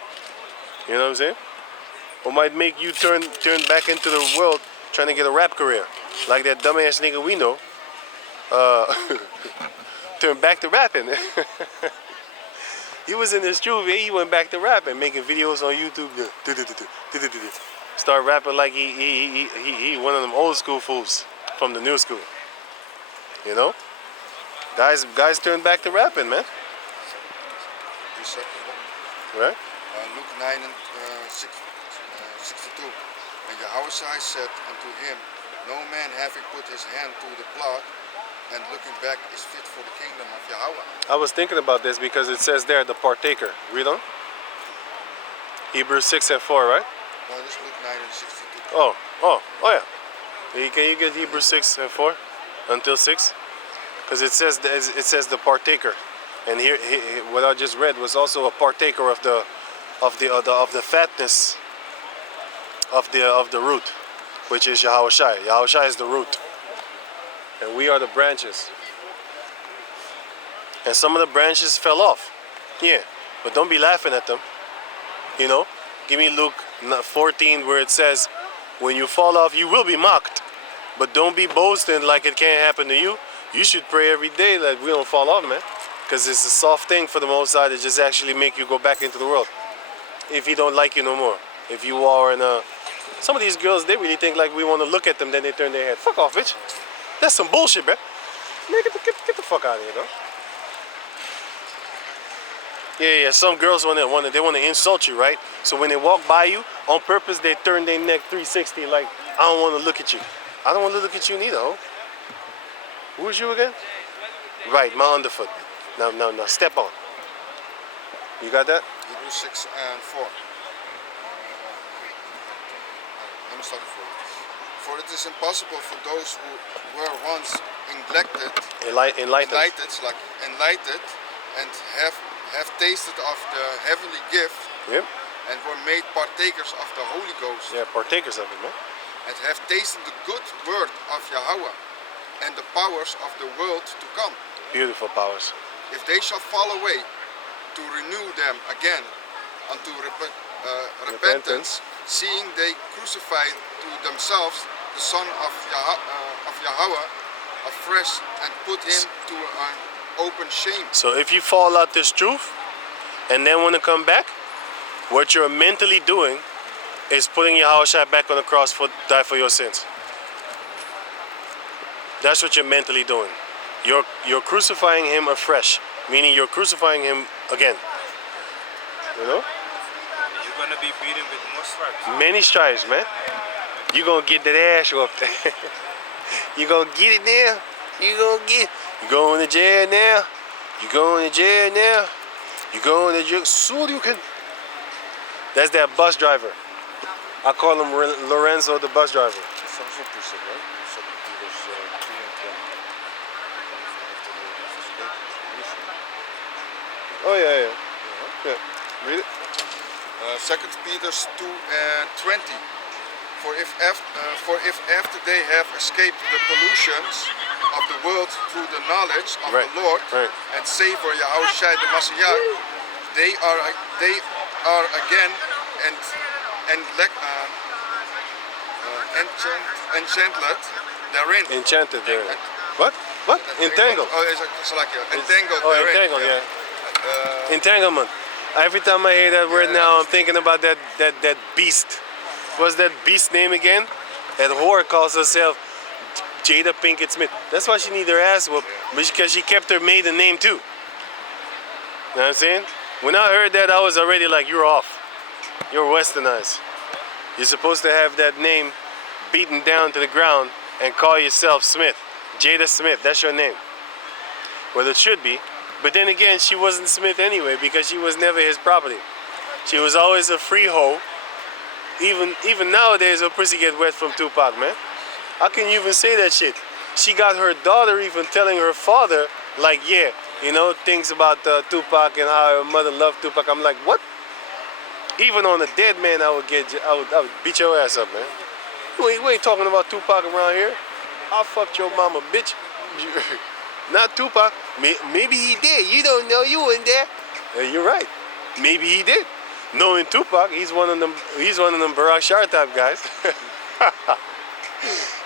You know what I'm saying? Or might make you turn back into the world trying to get a rap career. Like that dumbass nigga we know. Turn back to rapping. He was in this truth, he went back to rapping, making videos on YouTube. Start rapping like he one of them old school fools from the new school. You know? Guys turn back to rapping, man. The second one, Right? Luke 9 and 62. And Yahushua said unto him, no man having put his hand to the plough and looking back is fit for the kingdom of Yahweh. I was thinking about this because it says there, the partaker. Read on. Hebrews 6 and 4, right? No, this is Luke 9 and 62. Oh yeah. Can you get Hebrews 6 and 4 until 6? Because it says the partaker, and here what I just read was also a partaker of the fatness of the root, which is Yahushua. Yahushua is the root, and we are the branches. And some of the branches fell off, yeah, but don't be laughing at them. You know, give me Luke 14 where it says, when you fall off, you will be mocked. But don't be boasting like it can't happen to you. You should pray every day that we don't fall off, man. Because it's a soft thing for the Most High to just actually make you go back into the world. If He don't like you no more. If you are in a... Some of these girls, they really think like we want to look at them, then they turn their head. Fuck off, bitch. That's some bullshit, man. Man, get the fuck out of here, though. Yeah, some girls they want to insult you, right? So when they walk by you, on purpose, they turn their neck 360 like, I don't want to look at you. I don't want to look at you neither, ho. Who is you again? Right, my underfoot. Now, step on. You got that? Hebrews 6 and 4. Let me start at 4. For it is impossible for those who were once neglected, Enlightened. enlightened, and have tasted of the heavenly gift, Yep. and were made partakers of the Holy Ghost, Yeah, partakers of it, man. and have tasted the good word of Yahweh, and the powers of the world to come. Beautiful powers. If they shall fall away, to renew them again unto repentance, seeing they crucified to themselves the Son of Yahweh afresh, and put him to an open shame. So if you fall out this truth and then want to come back, what you're mentally doing is putting Yahushua back on the cross to die for your sins. That's what you're mentally doing. You're crucifying him afresh, meaning you're crucifying him again. You know? You're gonna be beaten with more stripes. Many stripes, man. You gonna get that ass whooped. You gonna get it now. You going to jail now. You going to jail now. You going to jail soon you can. That's that bus driver. I call him Lorenzo the bus driver. Soms opposite, right? Second Peter's 2 and 20. Oh yeah. Read it. 2 Peter's 2 and 20. For if after they have escaped the pollutions of the world through the knowledge of the Lord and Savior Yahushua the Messiah, they are again enchanted therein. Enchanted therein. What? Entangled. Entangled Oh, therein. entangled, yeah. Entanglement. Every time I hear that word now, I'm thinking about that beast. What's that beast name again? That whore calls herself Jada Pinkett Smith. That's why she need her ass whooped, because she kept her maiden name too. You know what I'm saying? When I heard that, I was already like, you're off. You're westernized. You're supposed to have that name beaten down to the ground and call yourself Smith. Jada Smith, that's your name. Well, it should be. But then again, she wasn't Smith anyway, because she was never his property. She was always a free hoe. Even nowadays, her pussy get wet from Tupac, man. How can you even say that shit? She got her daughter even telling her father, like, yeah, you know, things about Tupac and how her mother loved Tupac. I'm like, what? Even on a dead man, I would beat your ass up, man. We ain't talking about Tupac around here. I fucked your mama, bitch. Not Tupac. Maybe he did. You don't know. You weren't there. You're right. Maybe he did. Knowing Tupac, he's one of them Barack Shar type guys.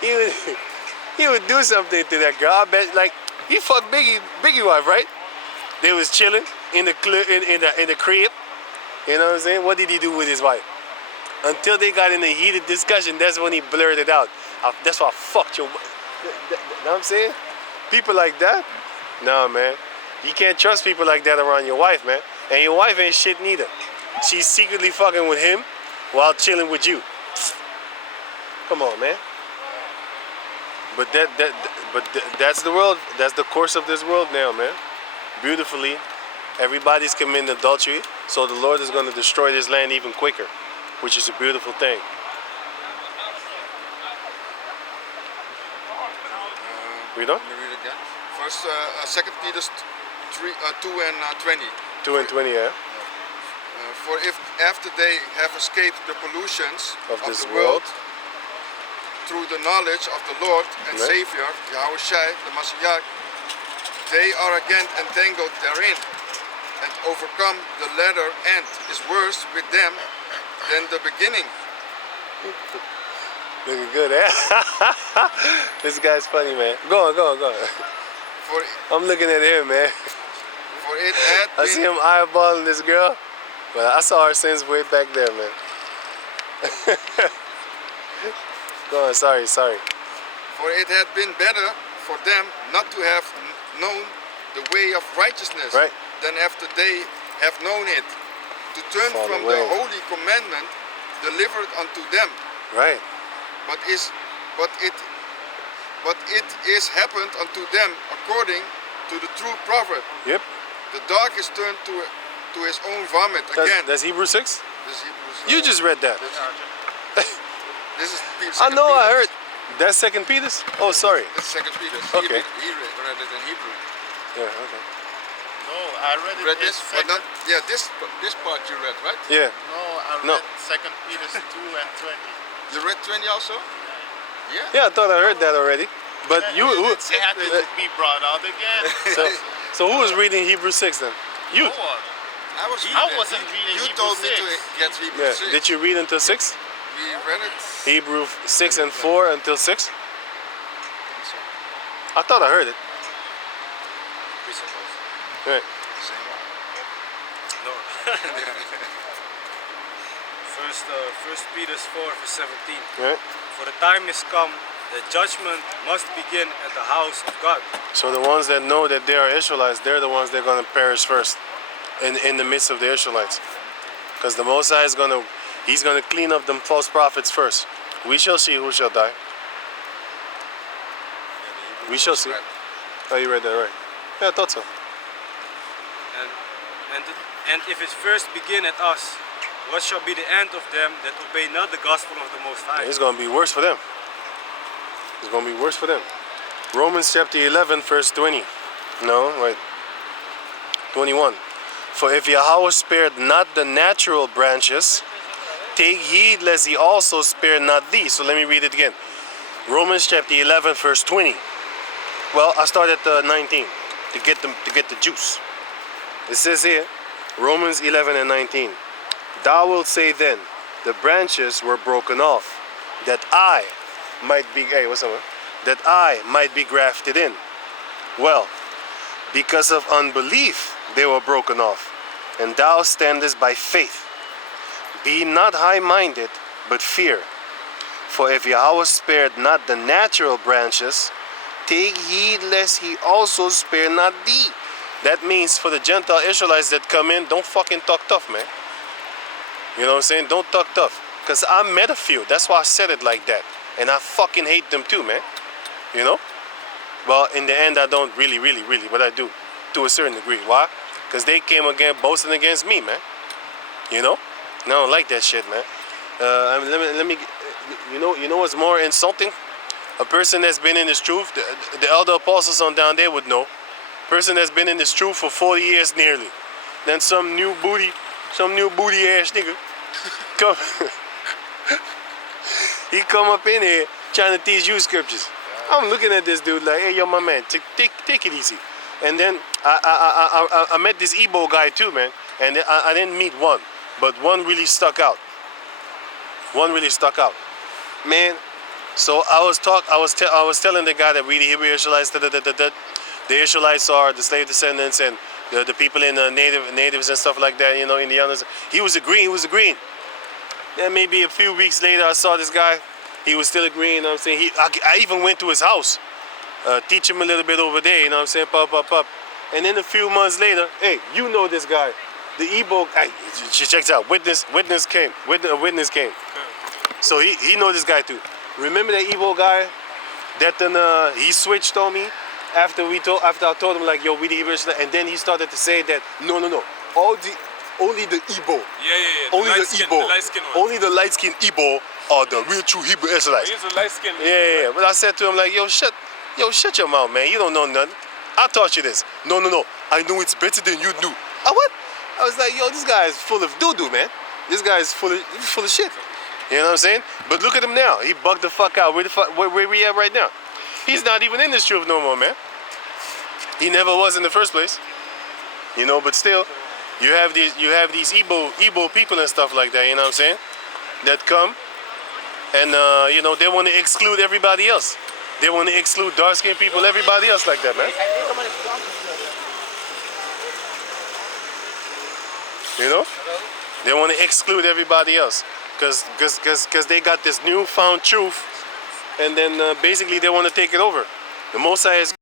he would do something to that girl. I bet, like, he fucked Biggie wife, right? They was chilling in the crib. You know what I'm saying? What did he do with his wife? Until they got in a heated discussion, that's when he blurted out. That's why I fucked your wife. You know what I'm saying? People like that? No, man. You can't trust people like that around your wife, man. And your wife ain't shit neither. She's secretly fucking with him while chilling with you. Come on, man. But that's the world. That's the course of this world now, man. Beautifully, everybody's committing adultery, so the Lord is going to destroy this land even quicker, which is a beautiful thing. Read on. Let me read again. First, 2 Peter 2 and 20. 2 and 20, yeah. For if after they have escaped the pollutions Of this the world, through the knowledge of the Lord and right, Savior, Yahushua the Messiah, they are again entangled therein, and overcome. The latter end is worse with them than the beginning. looking good, eh? This guy's funny, man. Go on. For, I'm looking at him, man. for it had I see him eyeballing this girl, but I saw her since way back there, man. Go on, sorry. For it had been better for them not to have known the way of righteousness, right, than after they have known it, to turn fall from away. the holy commandment delivered unto them. Right. But it is happened unto them according to the true prophet. Yep. The dog is turned to his own vomit again. That's Hebrews 6? This is Hebrews, You just read that. This is I know, I Peter. heard. That's 2 Peter's? Oh, sorry. This is 2 Peter. Okay. He read it in Hebrew. Yeah, okay. No, I read it Read in this? But second. not, yeah, this part you read, right? Yeah. No, I No. read 2 Peter 2 and 20. You read 20 also? Yeah. Yeah, I thought I heard that already. But you, who, It had to be brought out again. so who was reading Hebrews 6 then? You. No one. I was I wasn't reading You Hebrews told me 6. to get Hebrews Yeah. 6. Did you read until 6? We read it. Hebrew 6 and 4 until 6? I thought I heard it. Right. Same one. No. First Peter 4 verse 17. Right. For the time is come, the judgment must begin at the house of God. So the ones that know that they are Israelites, they're the ones that are going to perish first in the midst of the Israelites. Because the Most High is he's going to clean up them false prophets first. We shall see who shall die. We shall see. Oh, you read that right. Yeah, I thought so. And if it first begin at us, what shall be the end of them that obey not the gospel of the Most High? It's going to be worse for them. It's going to be worse for them. Romans chapter 11 verse 20. No, wait. 21. For if Yahweh spared not the natural branches, take heed lest he also spare not thee. So let me read it again. Romans chapter 11 verse 20. Well, I start at 19 to get the juice. It says here, Romans 11 and 19. Thou wilt say then, the branches were broken off, that I might be, hey, what's up, man? That I might be grafted in. Well, because of unbelief they were broken off, and thou standest by faith. Be not high-minded, but fear. For if Yahweh spared not the natural branches, take heed lest he also spare not thee. That means for the Gentile Israelites that come in, don't fucking talk tough, man. You know what I'm saying? Don't talk tough. Because I met a few. That's why I said it like that. And I fucking hate them too, man. You know? Well, in the end, I don't really, but I do. To a certain degree. Why? Because they came again boasting against me, man. You know? And I don't like that shit, man. Let me you know what's more insulting? A person that's been in this truth, the elder apostles on down there would know. Person that's been in this truth for 40 years nearly. Then some new booty ass nigga come he come up in here trying to teach you scriptures. I'm looking at this dude like, hey yo, my man, take it easy. And then I met this Igbo guy too, man, and I didn't meet one, but one really stuck out. Man. So I was telling the guy that we the Hebrew Israelites, the Israelites are the slave descendants and the people in the natives and stuff like that, you know, Indians. He was agreeing. Then maybe a few weeks later, I saw this guy. He was still agreeing. You know what I'm saying? I even went to his house, teach him a little bit over there. You know what I'm saying? Pop. And then a few months later, hey, you know this guy, the Igbo. Hey, check it out. Witness came. A witness came. So he know this guy too. Remember that Igbo guy that then he switched on me after I told him like, yo, we the Hebrew, and then he started to say that no, only the Igbo. Yeah. Only the Igbo. Only the light-skinned Igbo are the real true Hebrew Israelites. He's a light skin. Yeah. But I said to him like, yo, shut your mouth, man. You don't know nothing. I taught you this. No. I know it's better than you do. What? I was like, yo, this guy is full of doo-doo, man. This guy is full of shit. You know what I'm saying? But look at him now. He bugged the fuck out. Where we at right now? He's not even in this truth no more, man. He never was in the first place. You know, but still, you have these Igbo people and stuff like that, you know what I'm saying? That come and you know, they want to exclude everybody else. They want to exclude dark-skinned people, everybody else like that, man. You know? They want to exclude everybody else. Because they got this newfound truth, and then basically they want to take it over. The Most High is